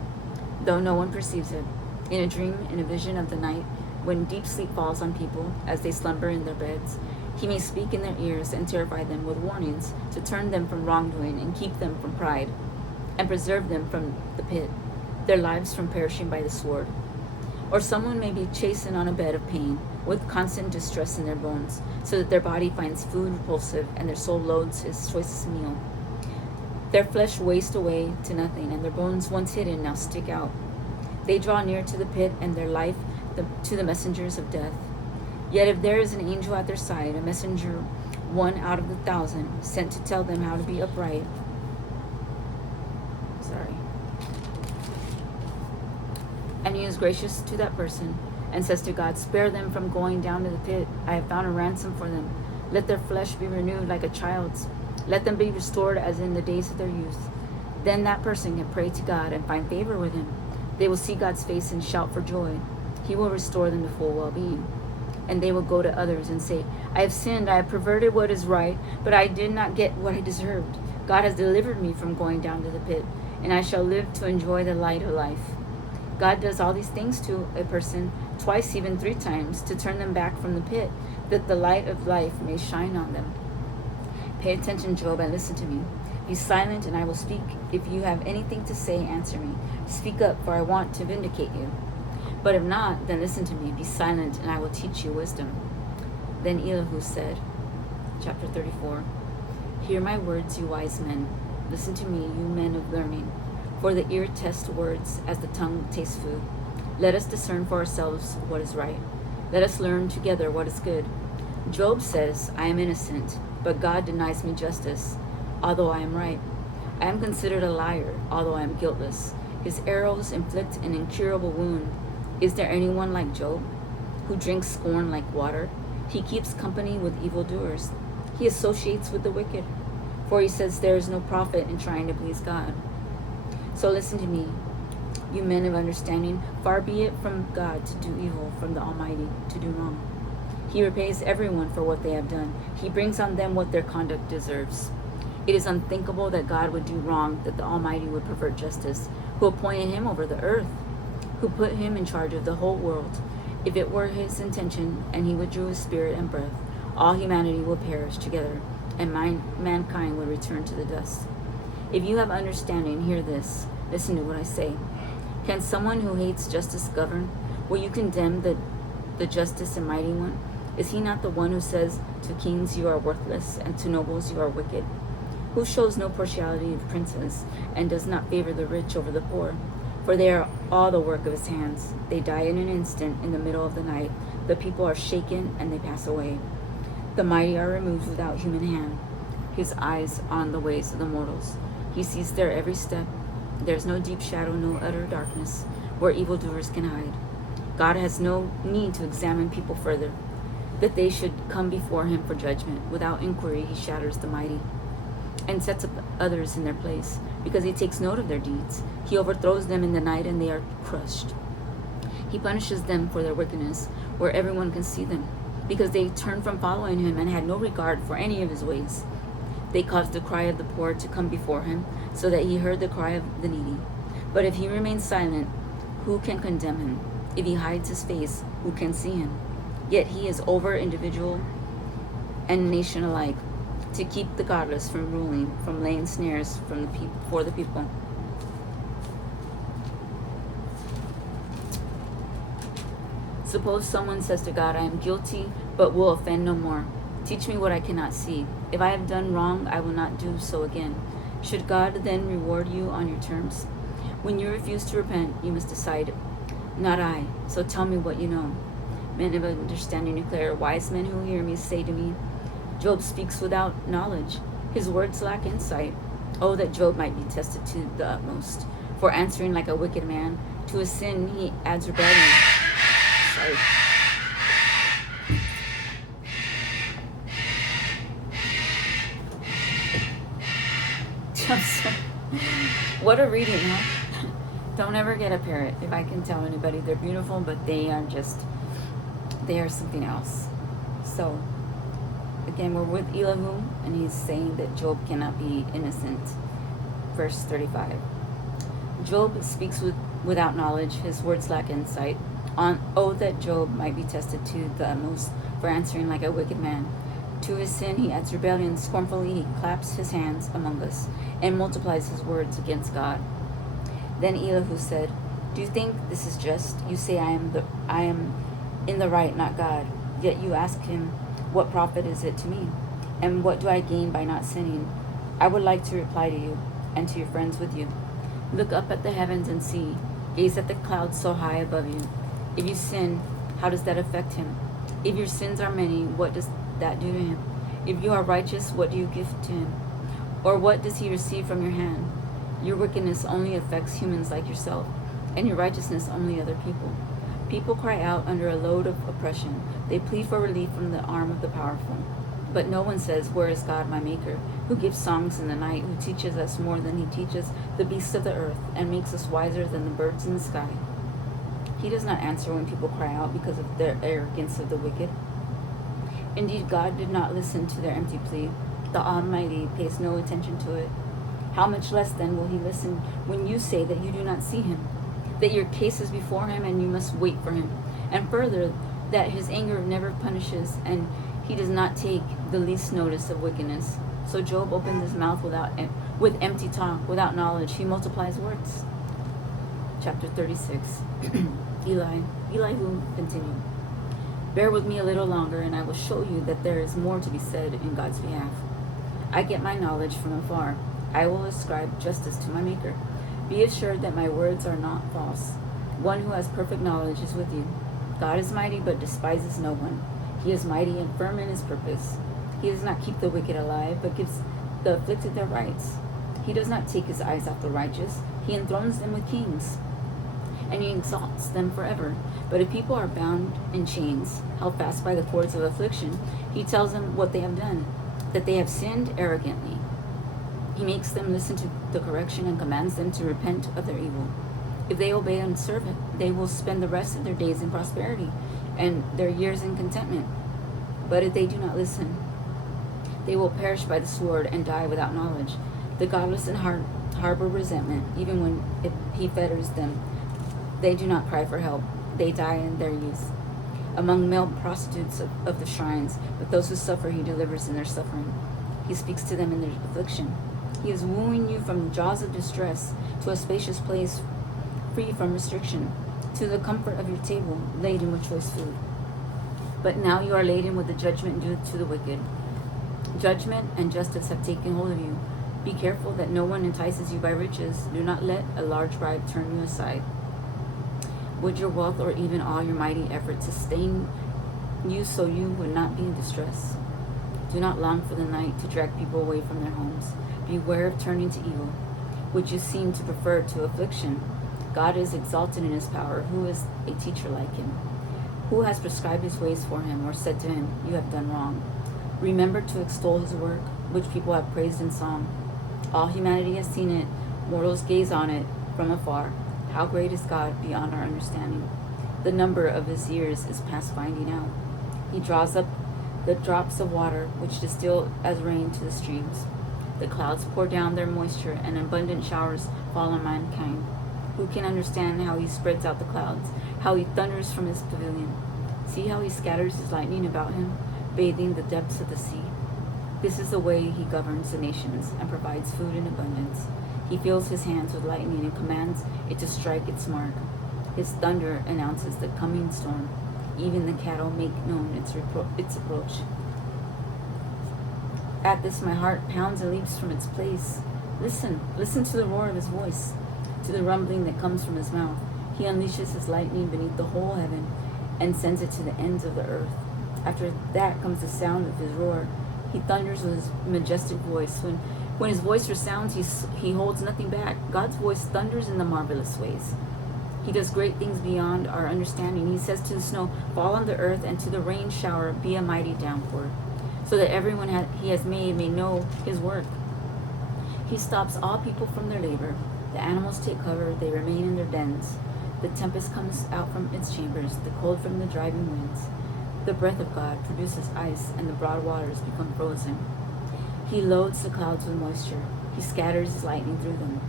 though no one perceives it. In a dream, in a vision of the night, when deep sleep falls on people as they slumber in their beds, he may speak in their ears and terrify them with warnings to turn them from wrongdoing and keep them from pride and preserve them from the pit, their lives from perishing by the sword. Or someone may be chastened on a bed of pain with constant distress in their bones, so that their body finds food repulsive and their soul loathes its choicest meal. Their flesh wastes away to nothing, and their bones once hidden now stick out. They draw near to the pit, and their life to the messengers of death. Yet if there is an angel at their side, a messenger, one out of 1,000, sent to tell them how to be upright, and he is gracious to that person, and says to God, spare them from going down to the pit. I have found a ransom for them. Let their flesh be renewed like a child's. Let them be restored as in the days of their youth. Then that person can pray to God and find favor with him. They will see God's face and shout for joy. He will restore them to full well-being. And they will go to others and say, I have sinned, I have perverted what is right, but I did not get what I deserved. God has delivered me from going down to the pit, and I shall live to enjoy the light of life. God does all these things to a person, twice, even 3 times, to turn them back from the pit, that the light of life may shine on them. Pay attention, Job, and listen to me. Be silent, and I will speak. If you have anything to say, answer me. Speak up, for I want to vindicate you. But if not, then listen to me. Be silent, and I will teach you wisdom. Then Elihu said, chapter 34, Hear my words, you wise men. Listen to me, you men of learning. For the ear tests words as the tongue tastes food. Let us discern for ourselves what is right. Let us learn together what is good. Job says, I am innocent, but God denies me justice, although I am right. I am considered a liar, although I am guiltless. His arrows inflict an incurable wound. Is there anyone like Job, who drinks scorn like water? He keeps company with evildoers. He associates with the wicked, for he says there is no profit in trying to please God. So listen to me, you men of understanding. Far be it from God to do evil, from the Almighty to do wrong. He repays everyone for what they have done. He brings on them what their conduct deserves. It is unthinkable that God would do wrong, that the Almighty would pervert justice, who appointed him over the earth, who put him in charge of the whole world. If it were his intention, and he withdrew his spirit and breath, all humanity will perish together, and mankind will return to the dust. If you have understanding, hear this. Listen to what I say. Can someone who hates justice govern? Will you condemn the justice and mighty one? Is he not the one who says, to kings you are worthless, and to nobles you are wicked? Who shows no partiality to princes, and does not favor the rich over the poor? For they are all the work of his hands. They die in an instant, in the middle of the night. The people are shaken, and they pass away. The mighty are removed without human hand. His eyes on the ways of the mortals. He sees their every step. There is no deep shadow, no utter darkness, where evildoers can hide. God has no need to examine people further, that they should come before him for judgment. Without inquiry, he shatters the mighty and sets up others in their place, because he takes note of their deeds. He overthrows them in the night, and they are crushed. He punishes them for their wickedness, where everyone can see them, because they turned from following him and had no regard for any of his ways. They caused the cry of the poor to come before him, so that he heard the cry of the needy. But if he remains silent, who can condemn him? If he hides his face, who can see him? Yet he is over individual and nation alike, to keep the godless from ruling, from laying snares for the people. Suppose someone says to God, I am guilty, but will offend no more. Teach me what I cannot see. If I have done wrong, I will not do so again. Should God then reward you on your terms? When you refuse to repent, you must decide, not I. So tell me what you know. Men of understanding declare, wise men who hear me say to me, Job speaks without knowledge. His words lack insight. Oh, that Job might be tested to the utmost. For answering like a wicked man, to his sin he adds rebellion. Sorry. What a reading, huh? Don't ever get a parrot. If I can tell anybody, they're beautiful, but they are something else. So, again, we're with Elihu, and he's saying that Job cannot be innocent. Verse 35. Job speaks without knowledge. His words lack insight. Oh, that Job might be tested to the utmost for answering like a wicked man. To his sin he adds rebellion. Scornfully he claps his hands among us and multiplies his words against God. Then Elihu said, do you think this is just? You say I am in the right, not God. Yet you ask him, what profit is it to me? And what do I gain by not sinning? I would like to reply to you and to your friends with you. Look up at the heavens and see. Gaze at the clouds so high above you. If you sin, how does that affect him? If your sins are many, what does that do to him? If you are righteous, what do you give to him? Or what does he receive from your hand? Your wickedness only affects humans like yourself, and your righteousness only other people. People cry out under a load of oppression. They plead for relief from the arm of the powerful. But no one says, "Where is God, my Maker, who gives songs in the night, who teaches us more than he teaches the beasts of the earth, and makes us wiser than the birds in the sky?" He does not answer when people cry out because of their arrogance of the wicked. Indeed, God did not listen to their empty plea. The Almighty pays no attention to it. How much less then will he listen when you say that you do not see him, that your case is before him and you must wait for him, and further, that his anger never punishes and he does not take the least notice of wickedness. So Job opened his mouth with empty talk, without knowledge. He multiplies words. Chapter 36. Elihu continued, "Bear with me a little longer, and I will show you that there is more to be said in God's behalf. I get my knowledge from afar. I will ascribe justice to my Maker. Be assured that my words are not false. One who has perfect knowledge is with you. God is mighty, but despises no one. He is mighty and firm in his purpose. He does not keep the wicked alive, but gives the afflicted their rights. He does not take his eyes off the righteous. He enthrones them with kings, and he exalts them forever. But if people are bound in chains, held fast by the cords of affliction, he tells them what they have done, that they have sinned arrogantly. He makes them listen to the correction and commands them to repent of their evil. If they obey and serve him, they will spend the rest of their days in prosperity and their years in contentment. But if they do not listen, they will perish by the sword and die without knowledge. The godless in heart harbor resentment, even when he fetters them. They do not cry for help. They die in their youth, among male prostitutes of the shrines. But those who suffer he delivers in their suffering. He speaks to them in their affliction. He is wooing you from the jaws of distress to a spacious place free from restriction, to the comfort of your table laden with choice food. But now you are laden with the judgment due to the wicked. Judgment and justice have taken hold of you. Be careful that no one entices you by riches. Do not let a large bribe turn you aside. Would your wealth or even all your mighty efforts sustain you so you would not be in distress? Do not long for the night to drag people away from their homes. Beware of turning to evil, which you seem to prefer to affliction. God is exalted in his power. Who is a teacher like him? Who has prescribed his ways for him, or said to him, "You have done wrong"? Remember to extol his work, which people have praised in song. All humanity has seen it. Mortals gaze on it from afar. How great is God beyond our understanding. The number of his years is past finding out. He draws up the drops of water, which distill as rain to the streams. The clouds pour down their moisture, and abundant showers fall on mankind. Who can understand how he spreads out the clouds, how he thunders from his pavilion? See how he scatters his lightning about him, bathing the depths of the sea. This is the way he governs the nations and provides food in abundance. He fills his hands with lightning and commands it to strike its mark. His thunder announces the coming storm. Even the cattle make known its approach. At this my heart pounds and leaps from its place. Listen to the roar of his voice, to the rumbling that comes from his mouth. He unleashes his lightning beneath the whole heaven and sends it to the ends of the earth. After that comes the sound of his roar. He thunders with his majestic voice. When his voice resounds, he holds nothing back. God's voice thunders in the marvelous ways. He does great things beyond our understanding. He says to the snow, "Fall on the earth," and to the rain shower, "Be a mighty downpour," so that everyone he has made may know his work. He stops all people from their labor. The animals take cover. They remain in their dens. The tempest comes out from its chambers, the cold from the driving winds. The breath of God produces ice, and the broad waters become frozen. He loads the clouds with moisture. He scatters his lightning through them.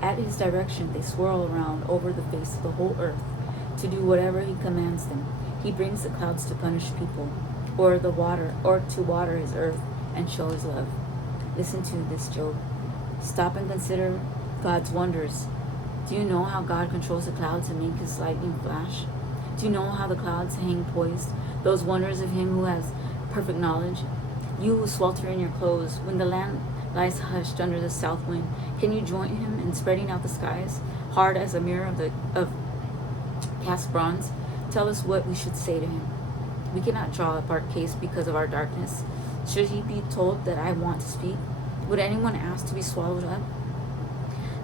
At his direction, they swirl around over the face of the whole earth to do whatever he commands them. He brings the clouds to punish people, or to water his earth and show his love. Listen to this, Job. Stop and consider God's wonders. Do you know how God controls the clouds and makes his lightning flash? Do you know how the clouds hang poised? Those wonders of him who has perfect knowledge. You who swelter in your clothes, when the land lies hushed under the south wind, can you join him in spreading out the skies, hard as a mirror of cast bronze? Tell us what we should say to him. We cannot draw up our case because of our darkness. Should he be told that I want to speak? Would anyone ask to be swallowed up?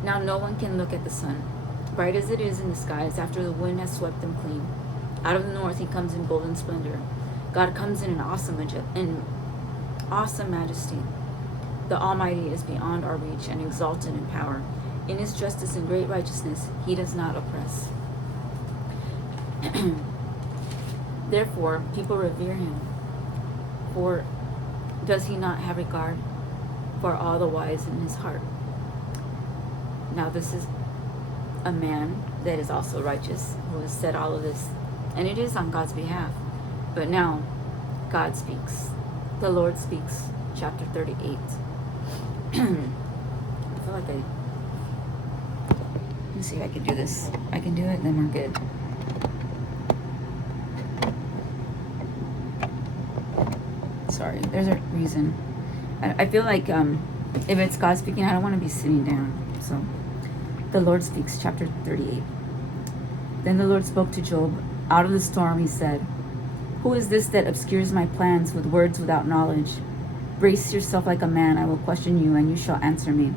Now no one can look at the sun, bright as it is in the skies after the wind has swept them clean. Out of the north he comes in golden splendor. God comes in awesome majesty. The Almighty is beyond our reach and exalted in power. In his justice and great righteousness he does not oppress. Therefore people revere him. For does he not have regard for all the wise in his heart? Now this is a man that is also righteous, who has said all of this, and it is on God's behalf. But now God speaks. The Lord speaks. Chapter 38. I feel like let me see if I can do this. I can do it, then we're good. Sorry, there's a reason. I feel like if it's God speaking, I don't want to be sitting down. So the Lord speaks, chapter 38. Then the Lord spoke to Job. Out of the storm he said, who is this that obscures my plans with words without knowledge? Brace yourself like a man, I will question you, and you shall answer me.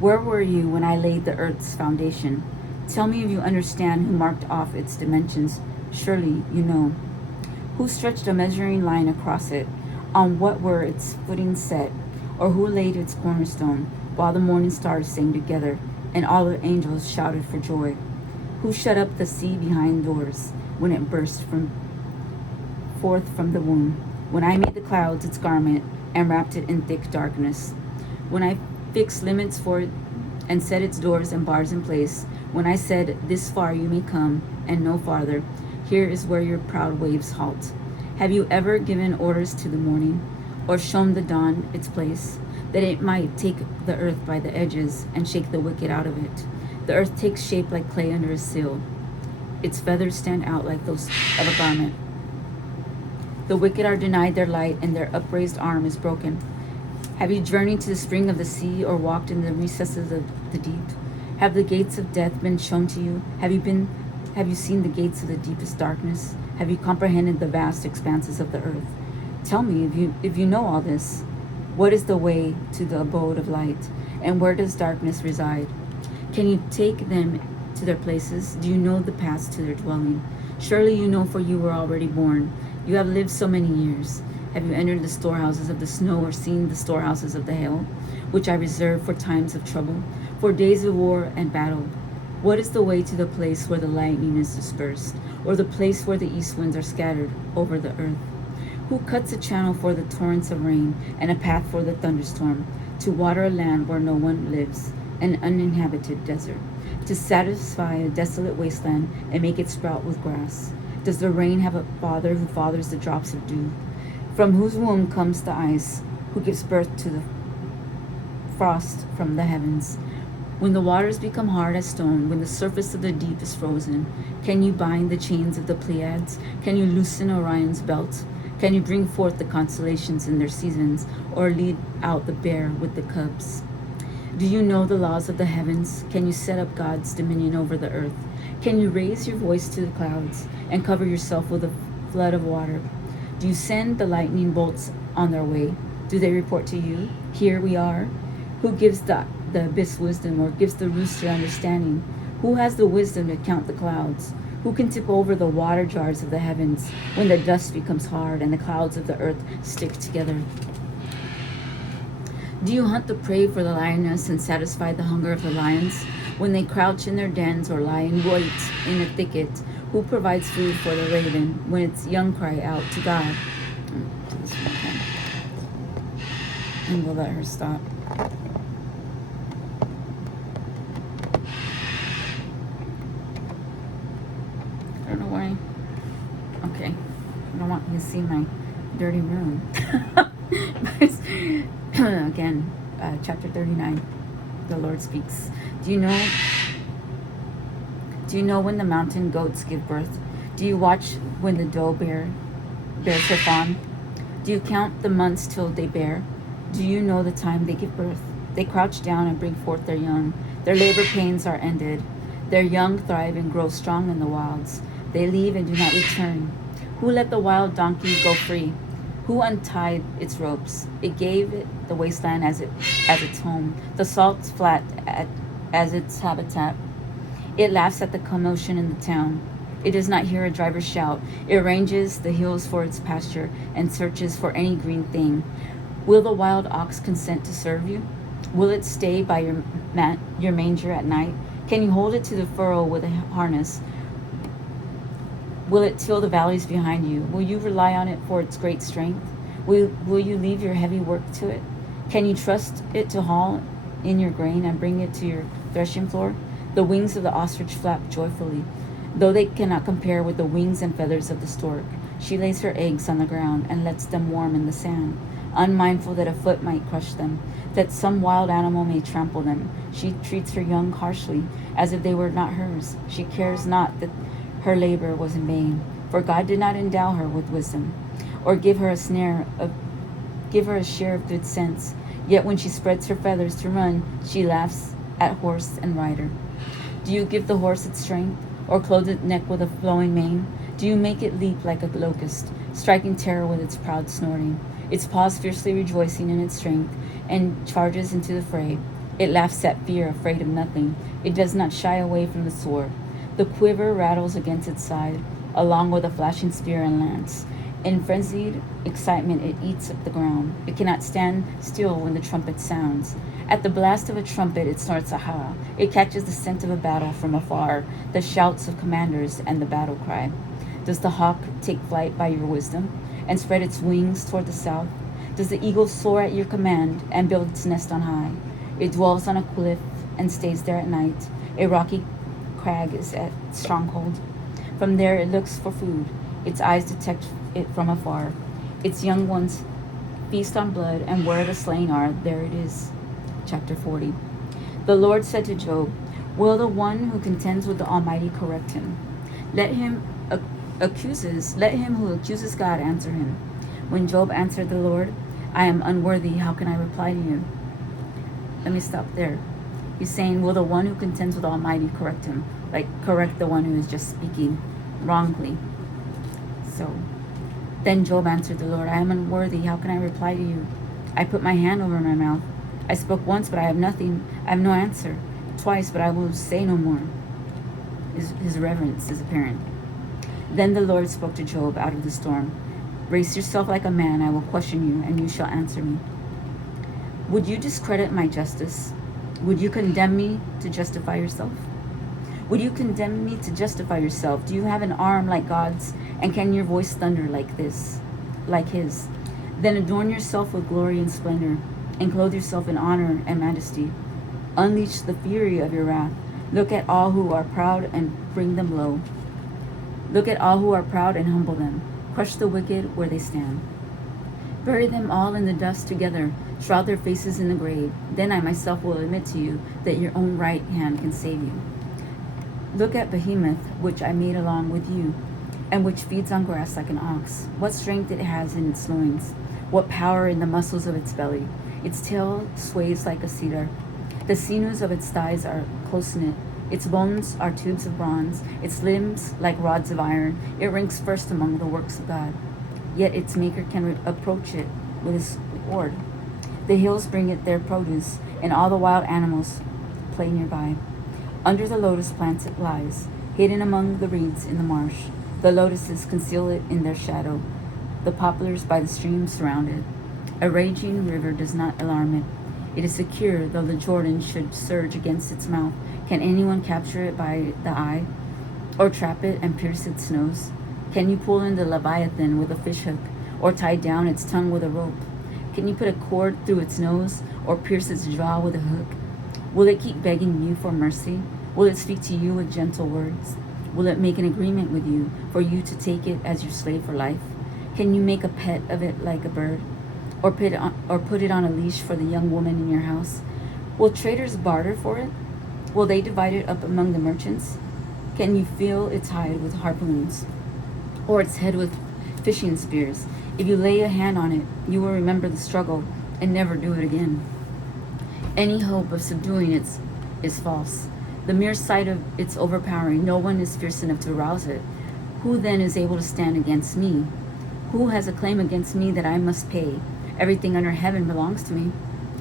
Where were you when I laid the earth's foundation? Tell me if you understand who marked off its dimensions. Surely you know. Who stretched a measuring line across it? On what were its footings set? Or who laid its cornerstone, while the morning stars sang together, and all the angels shouted for joy? Who shut up the sea behind doors, when it burst forth from the womb? When I made the clouds its garment, and wrapped it in thick darkness? When I fixed limits for it, and set its doors and bars in place? When I said, this far you may come, and no farther, here is where your proud waves halt? Have you ever given orders to the morning, or shown the dawn its place, that it might take the earth by the edges, and shake the wicked out of it? The earth takes shape like clay under a sill. Its feathers stand out like those of a garment. The wicked are denied their light, and their upraised arm is broken. Have you journeyed to the spring of the sea, or walked in the recesses of the deep? Have the gates of death been shown to you? Have you seen the gates of the deepest darkness? Have you comprehended the vast expanses of the earth? Tell me, if you know all this, what is the way to the abode of light, and where does darkness reside? Can you take them to their places? Do you know the paths to their dwelling? Surely you know, for you were already born. You have lived so many years. Have you entered the storehouses of the snow, or seen the storehouses of the hail, which I reserve for times of trouble, for days of war and battle? What is the way to the place where the lightning is dispersed, or the place where the east winds are scattered over the earth? Who cuts a channel for the torrents of rain, and a path for the thunderstorm, to water a land where no one lives, an uninhabited desert, to satisfy a desolate wasteland and make it sprout with grass? Does the rain have a father who fathers the drops of dew? From whose womb comes the ice, who gives birth to the frost from the heavens? When the waters become hard as stone, when the surface of the deep is frozen, can you bind the chains of the Pleiades? Can you loosen Orion's belt? Can you bring forth the constellations in their seasons, or lead out the bear with the cubs? Do you know the laws of the heavens? Can you set up God's dominion over the earth? Can you raise your voice to the clouds, and cover yourself with a flood of water? Do you send the lightning bolts on their way? Do they report to you, here we are? Who gives the abyss wisdom, or gives the rooster understanding? Who has the wisdom to count the clouds? Who can tip over the water jars of the heavens, when the dust becomes hard and the clouds of the earth stick together? Do you hunt the prey for the lioness, and satisfy the hunger of the lions, when they crouch in their dens or lie in wait in a thicket? Who provides food for the raven, when its young cry out to God? Do this one time. And we'll let her stop. I don't know why. Okay. I don't want you to see my dirty room. Again, chapter 39. The Lord speaks. Do you know when the mountain goats give birth? Do you watch when the doe bears her fawn? Do you count the months till they bear? Do you know the time they give birth? They crouch down and bring forth their young. Their labor pains are ended. Their young thrive and grow strong in the wilds. They leave and do not return. Who let the wild donkey go free? Who untied its ropes? It gave it the wasteland as its home, the salt flat as its habitat. It laughs at the commotion in the town. It does not hear a driver shout. It ranges the hills for its pasture and searches for any green thing. Will the wild ox consent to serve you? Will it stay by your manger at night? Can you hold it to the furrow with a harness? Will it till the valleys behind you? Will you rely on it for its great strength? Will you leave your heavy work to it? Can you trust it to haul in your grain and bring it to your threshing floor? The wings of the ostrich flap joyfully, though they cannot compare with the wings and feathers of the stork. She lays her eggs on the ground and lets them warm in the sand, unmindful that a foot might crush them, that some wild animal may trample them. She treats her young harshly, as if they were not hers. She cares not that her labor was in vain, for God did not endow her with wisdom, or give her a share of good sense. Yet when she spreads her feathers to run, she laughs at horse and rider. Do you give the horse its strength, or clothe its neck with a flowing mane? Do you make it leap like a locust, striking terror with its proud snorting, its paws fiercely rejoicing in its strength, and charges into the fray? It laughs at fear, afraid of nothing. It does not shy away from the sword. The quiver rattles against its side, along with a flashing spear and lance. In frenzied excitement, it eats up the ground. It cannot stand still when the trumpet sounds. At the blast of a trumpet, it snorts a howl. It catches the scent of a battle from afar, the shouts of commanders and the battle cry. Does the hawk take flight by your wisdom and spread its wings toward the south? Does the eagle soar at your command and build its nest on high? It dwells on a cliff and stays there at night. A rocky crag is its stronghold. From there it looks for food. Its eyes detect it from afar. Its young ones feast on blood, and where the slain are, there it is. Chapter 40. The Lord said to Job, will the one who contends with the Almighty correct him? Let him who accuses God answer him. When Job answered the Lord, I am unworthy, how can I reply to you? Let me stop there. He's saying, will the one who contends with the Almighty correct him? Like, correct the one who is just speaking wrongly. So, then Job answered the Lord, I am unworthy, how can I reply to you? I put my hand over my mouth. I spoke once, but I have nothing. I have no answer. Twice, but I will say no more. His reverence is apparent. Then the Lord spoke to Job out of the storm. Brace yourself like a man, I will question you, and you shall answer me. Would you discredit my justice? Would you condemn me to justify yourself? Would you condemn me to justify yourself? Do you have an arm like God's, and can your voice thunder like his? Then adorn yourself with glory and splendor, and clothe yourself in honor and majesty. Unleash the fury of your wrath. Look at all who are proud and bring them low. Look at all who are proud and humble them. Crush the wicked where they stand. Bury them all in the dust together. Shroud their faces in the grave. Then I myself will admit to you that your own right hand can save you. Look at Behemoth, which I made along with you, and which feeds on grass like an ox. What strength it has in its loins. What power in the muscles of its belly. Its tail sways like a cedar. The sinews of its thighs are close-knit. Its bones are tubes of bronze. Its limbs like rods of iron. It ranks first among the works of God. Yet its maker can approach it with his reward. The hills bring it their produce, and all the wild animals play nearby. Under the lotus plants it lies, hidden among the reeds in the marsh. The lotuses conceal it in their shadow. The poplars by the stream surround it. A raging river does not alarm it. It is secure, though the Jordan should surge against its mouth. Can anyone capture it by the eye, or trap it and pierce its nose? Can you pull in the Leviathan with a fishhook, or tie down its tongue with a rope? Can you put a cord through its nose, or pierce its jaw with a hook? Will it keep begging you for mercy? Will it speak to you with gentle words? Will it make an agreement with you for you to take it as your slave for life? Can you make a pet of it like a bird, or put it on a leash for the young woman in your house? Will traders barter for it? Will they divide it up among the merchants? Can you fill its hide with harpoons, or its head with fishing spears? If you lay a hand on it, you will remember the struggle and never do it again. Any hope of subduing it is false. The mere sight of its overpowering, no one is fierce enough to rouse it. Who then is able to stand against me? Who has a claim against me that I must pay? Everything under heaven belongs to me.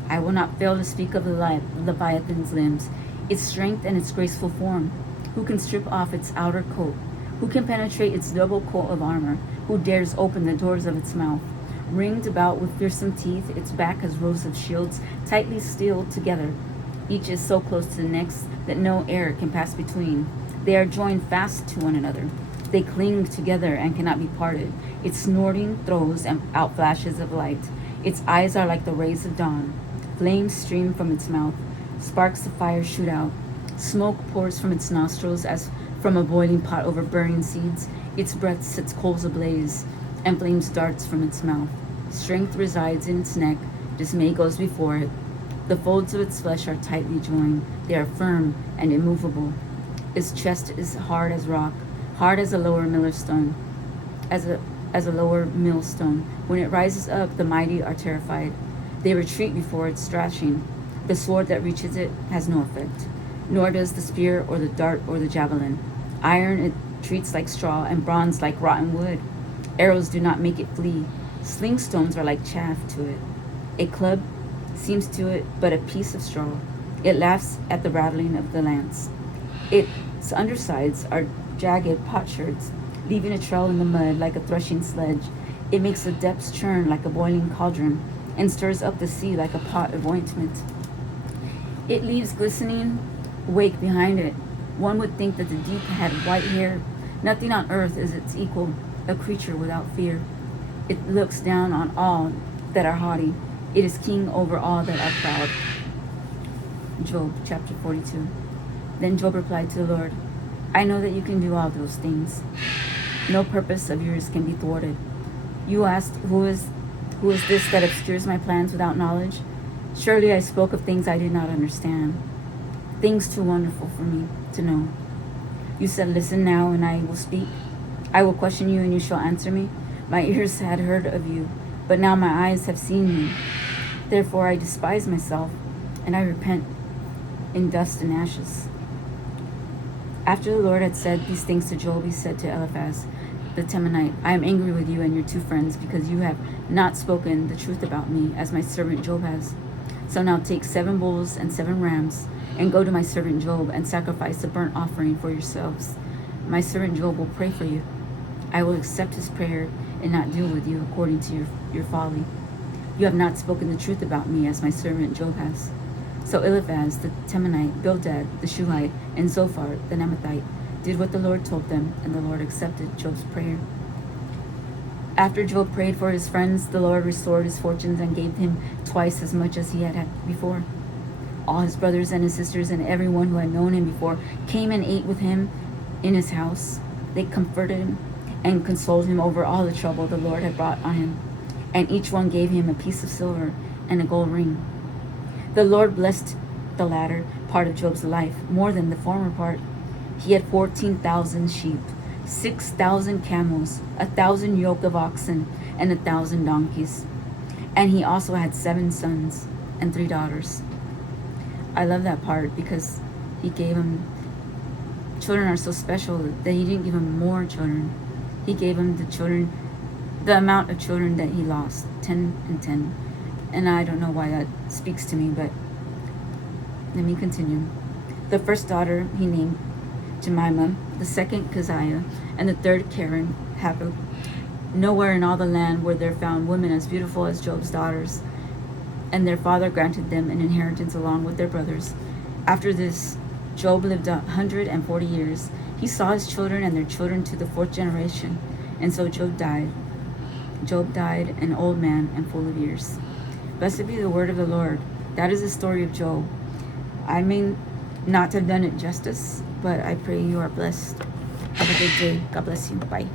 I will not fail to speak of the Leviathan's limbs, its strength and its graceful form. Who can strip off its outer coat? Who can penetrate its double coat of armor? Who dares open the doors of its mouth? Ringed about with fearsome teeth, its back has rows of shields tightly steeled together. Each is so close to the next that no air can pass between. They are joined fast to one another. They cling together and cannot be parted. Its snorting throws out flashes of light. Its eyes are like the rays of dawn. Flames stream from its mouth. Sparks of fire shoot out. Smoke pours from its nostrils as from a boiling pot over burning seeds. Its breath sets coals ablaze, and flames darts from its mouth. Strength resides in its neck. Dismay goes before it. The folds of its flesh are tightly joined. They are firm and immovable. Its chest is hard as rock, hard as a lower millstone, as a lower millstone. When it rises up, the mighty are terrified. They retreat before its thrashing. The sword that reaches it has no effect, nor does the spear or the dart or the javelin. Iron it treats like straw, and bronze like rotten wood. Arrows do not make it flee. Sling stones are like chaff to it. A club seems to it but a piece of straw. It laughs at the rattling of the lance. Its undersides are jagged potsherds, leaving a trail in the mud like a threshing sledge. It makes the depths churn like a boiling cauldron, and stirs up the sea like a pot of ointment. It leaves glistening wake behind it. One would think that the deep had white hair. Nothing on earth is its equal, a creature without fear. It looks down on all that are haughty. It is king over all that are proud. Job chapter 42. Then Job replied to the Lord, I know that you can do all those things. No purpose of yours can be thwarted. You asked, who is this that obscures my plans without knowledge? Surely I spoke of things I did not understand, things too wonderful for me to know. You said, listen now, and I will speak. I will question you, and you shall answer me. My ears had heard of you, but now my eyes have seen you. Therefore I despise myself, and I repent in dust and ashes. After the Lord had said these things to Job, he said to Eliphaz the Temanite, I am angry with you and your two friends, because you have not spoken the truth about me, as my servant Job has. So now take 7 bulls and 7 rams, and go to my servant Job, and sacrifice a burnt offering for yourselves. My servant Job will pray for you. I will accept his prayer and not deal with you according to your folly. You have not spoken the truth about me, as my servant Job has. So Eliphaz the Temanite, Bildad the Shuhite, and Zophar the Naamathite did what the Lord told them, and the Lord accepted Job's prayer. After Job prayed for his friends, the Lord restored his fortunes and gave him twice as much as he had before. All his brothers and his sisters and everyone who had known him before came and ate with him in his house. They comforted him and consoled him over all the trouble the Lord had brought on him, and each one gave him a piece of silver and a gold ring. The Lord blessed the latter part of Job's life more than the former part. He had 14,000 sheep, 6,000 camels, 1,000 yoke of oxen, and 1,000 donkeys. And he also had 7 sons and 3 daughters. I love that part because he gave him, children are so special that he didn't give him more children. He gave him the amount of children that he lost, 10 and 10. And I don't know why that speaks to me, but let me continue. The first daughter he named Jemimah, the second Keziah, and the third Karen, Hapuk. Nowhere in all the land were there found women as beautiful as Job's daughters, and their father granted them an inheritance along with their brothers. After this, Job lived 140 years. He saw his children and their children to the 4th generation, and so Job died. Job died an old man and full of years. Blessed be the word of the Lord. That is the story of Job. I may not have done it justice, but I pray you are blessed. Have a good day. God bless you. Bye.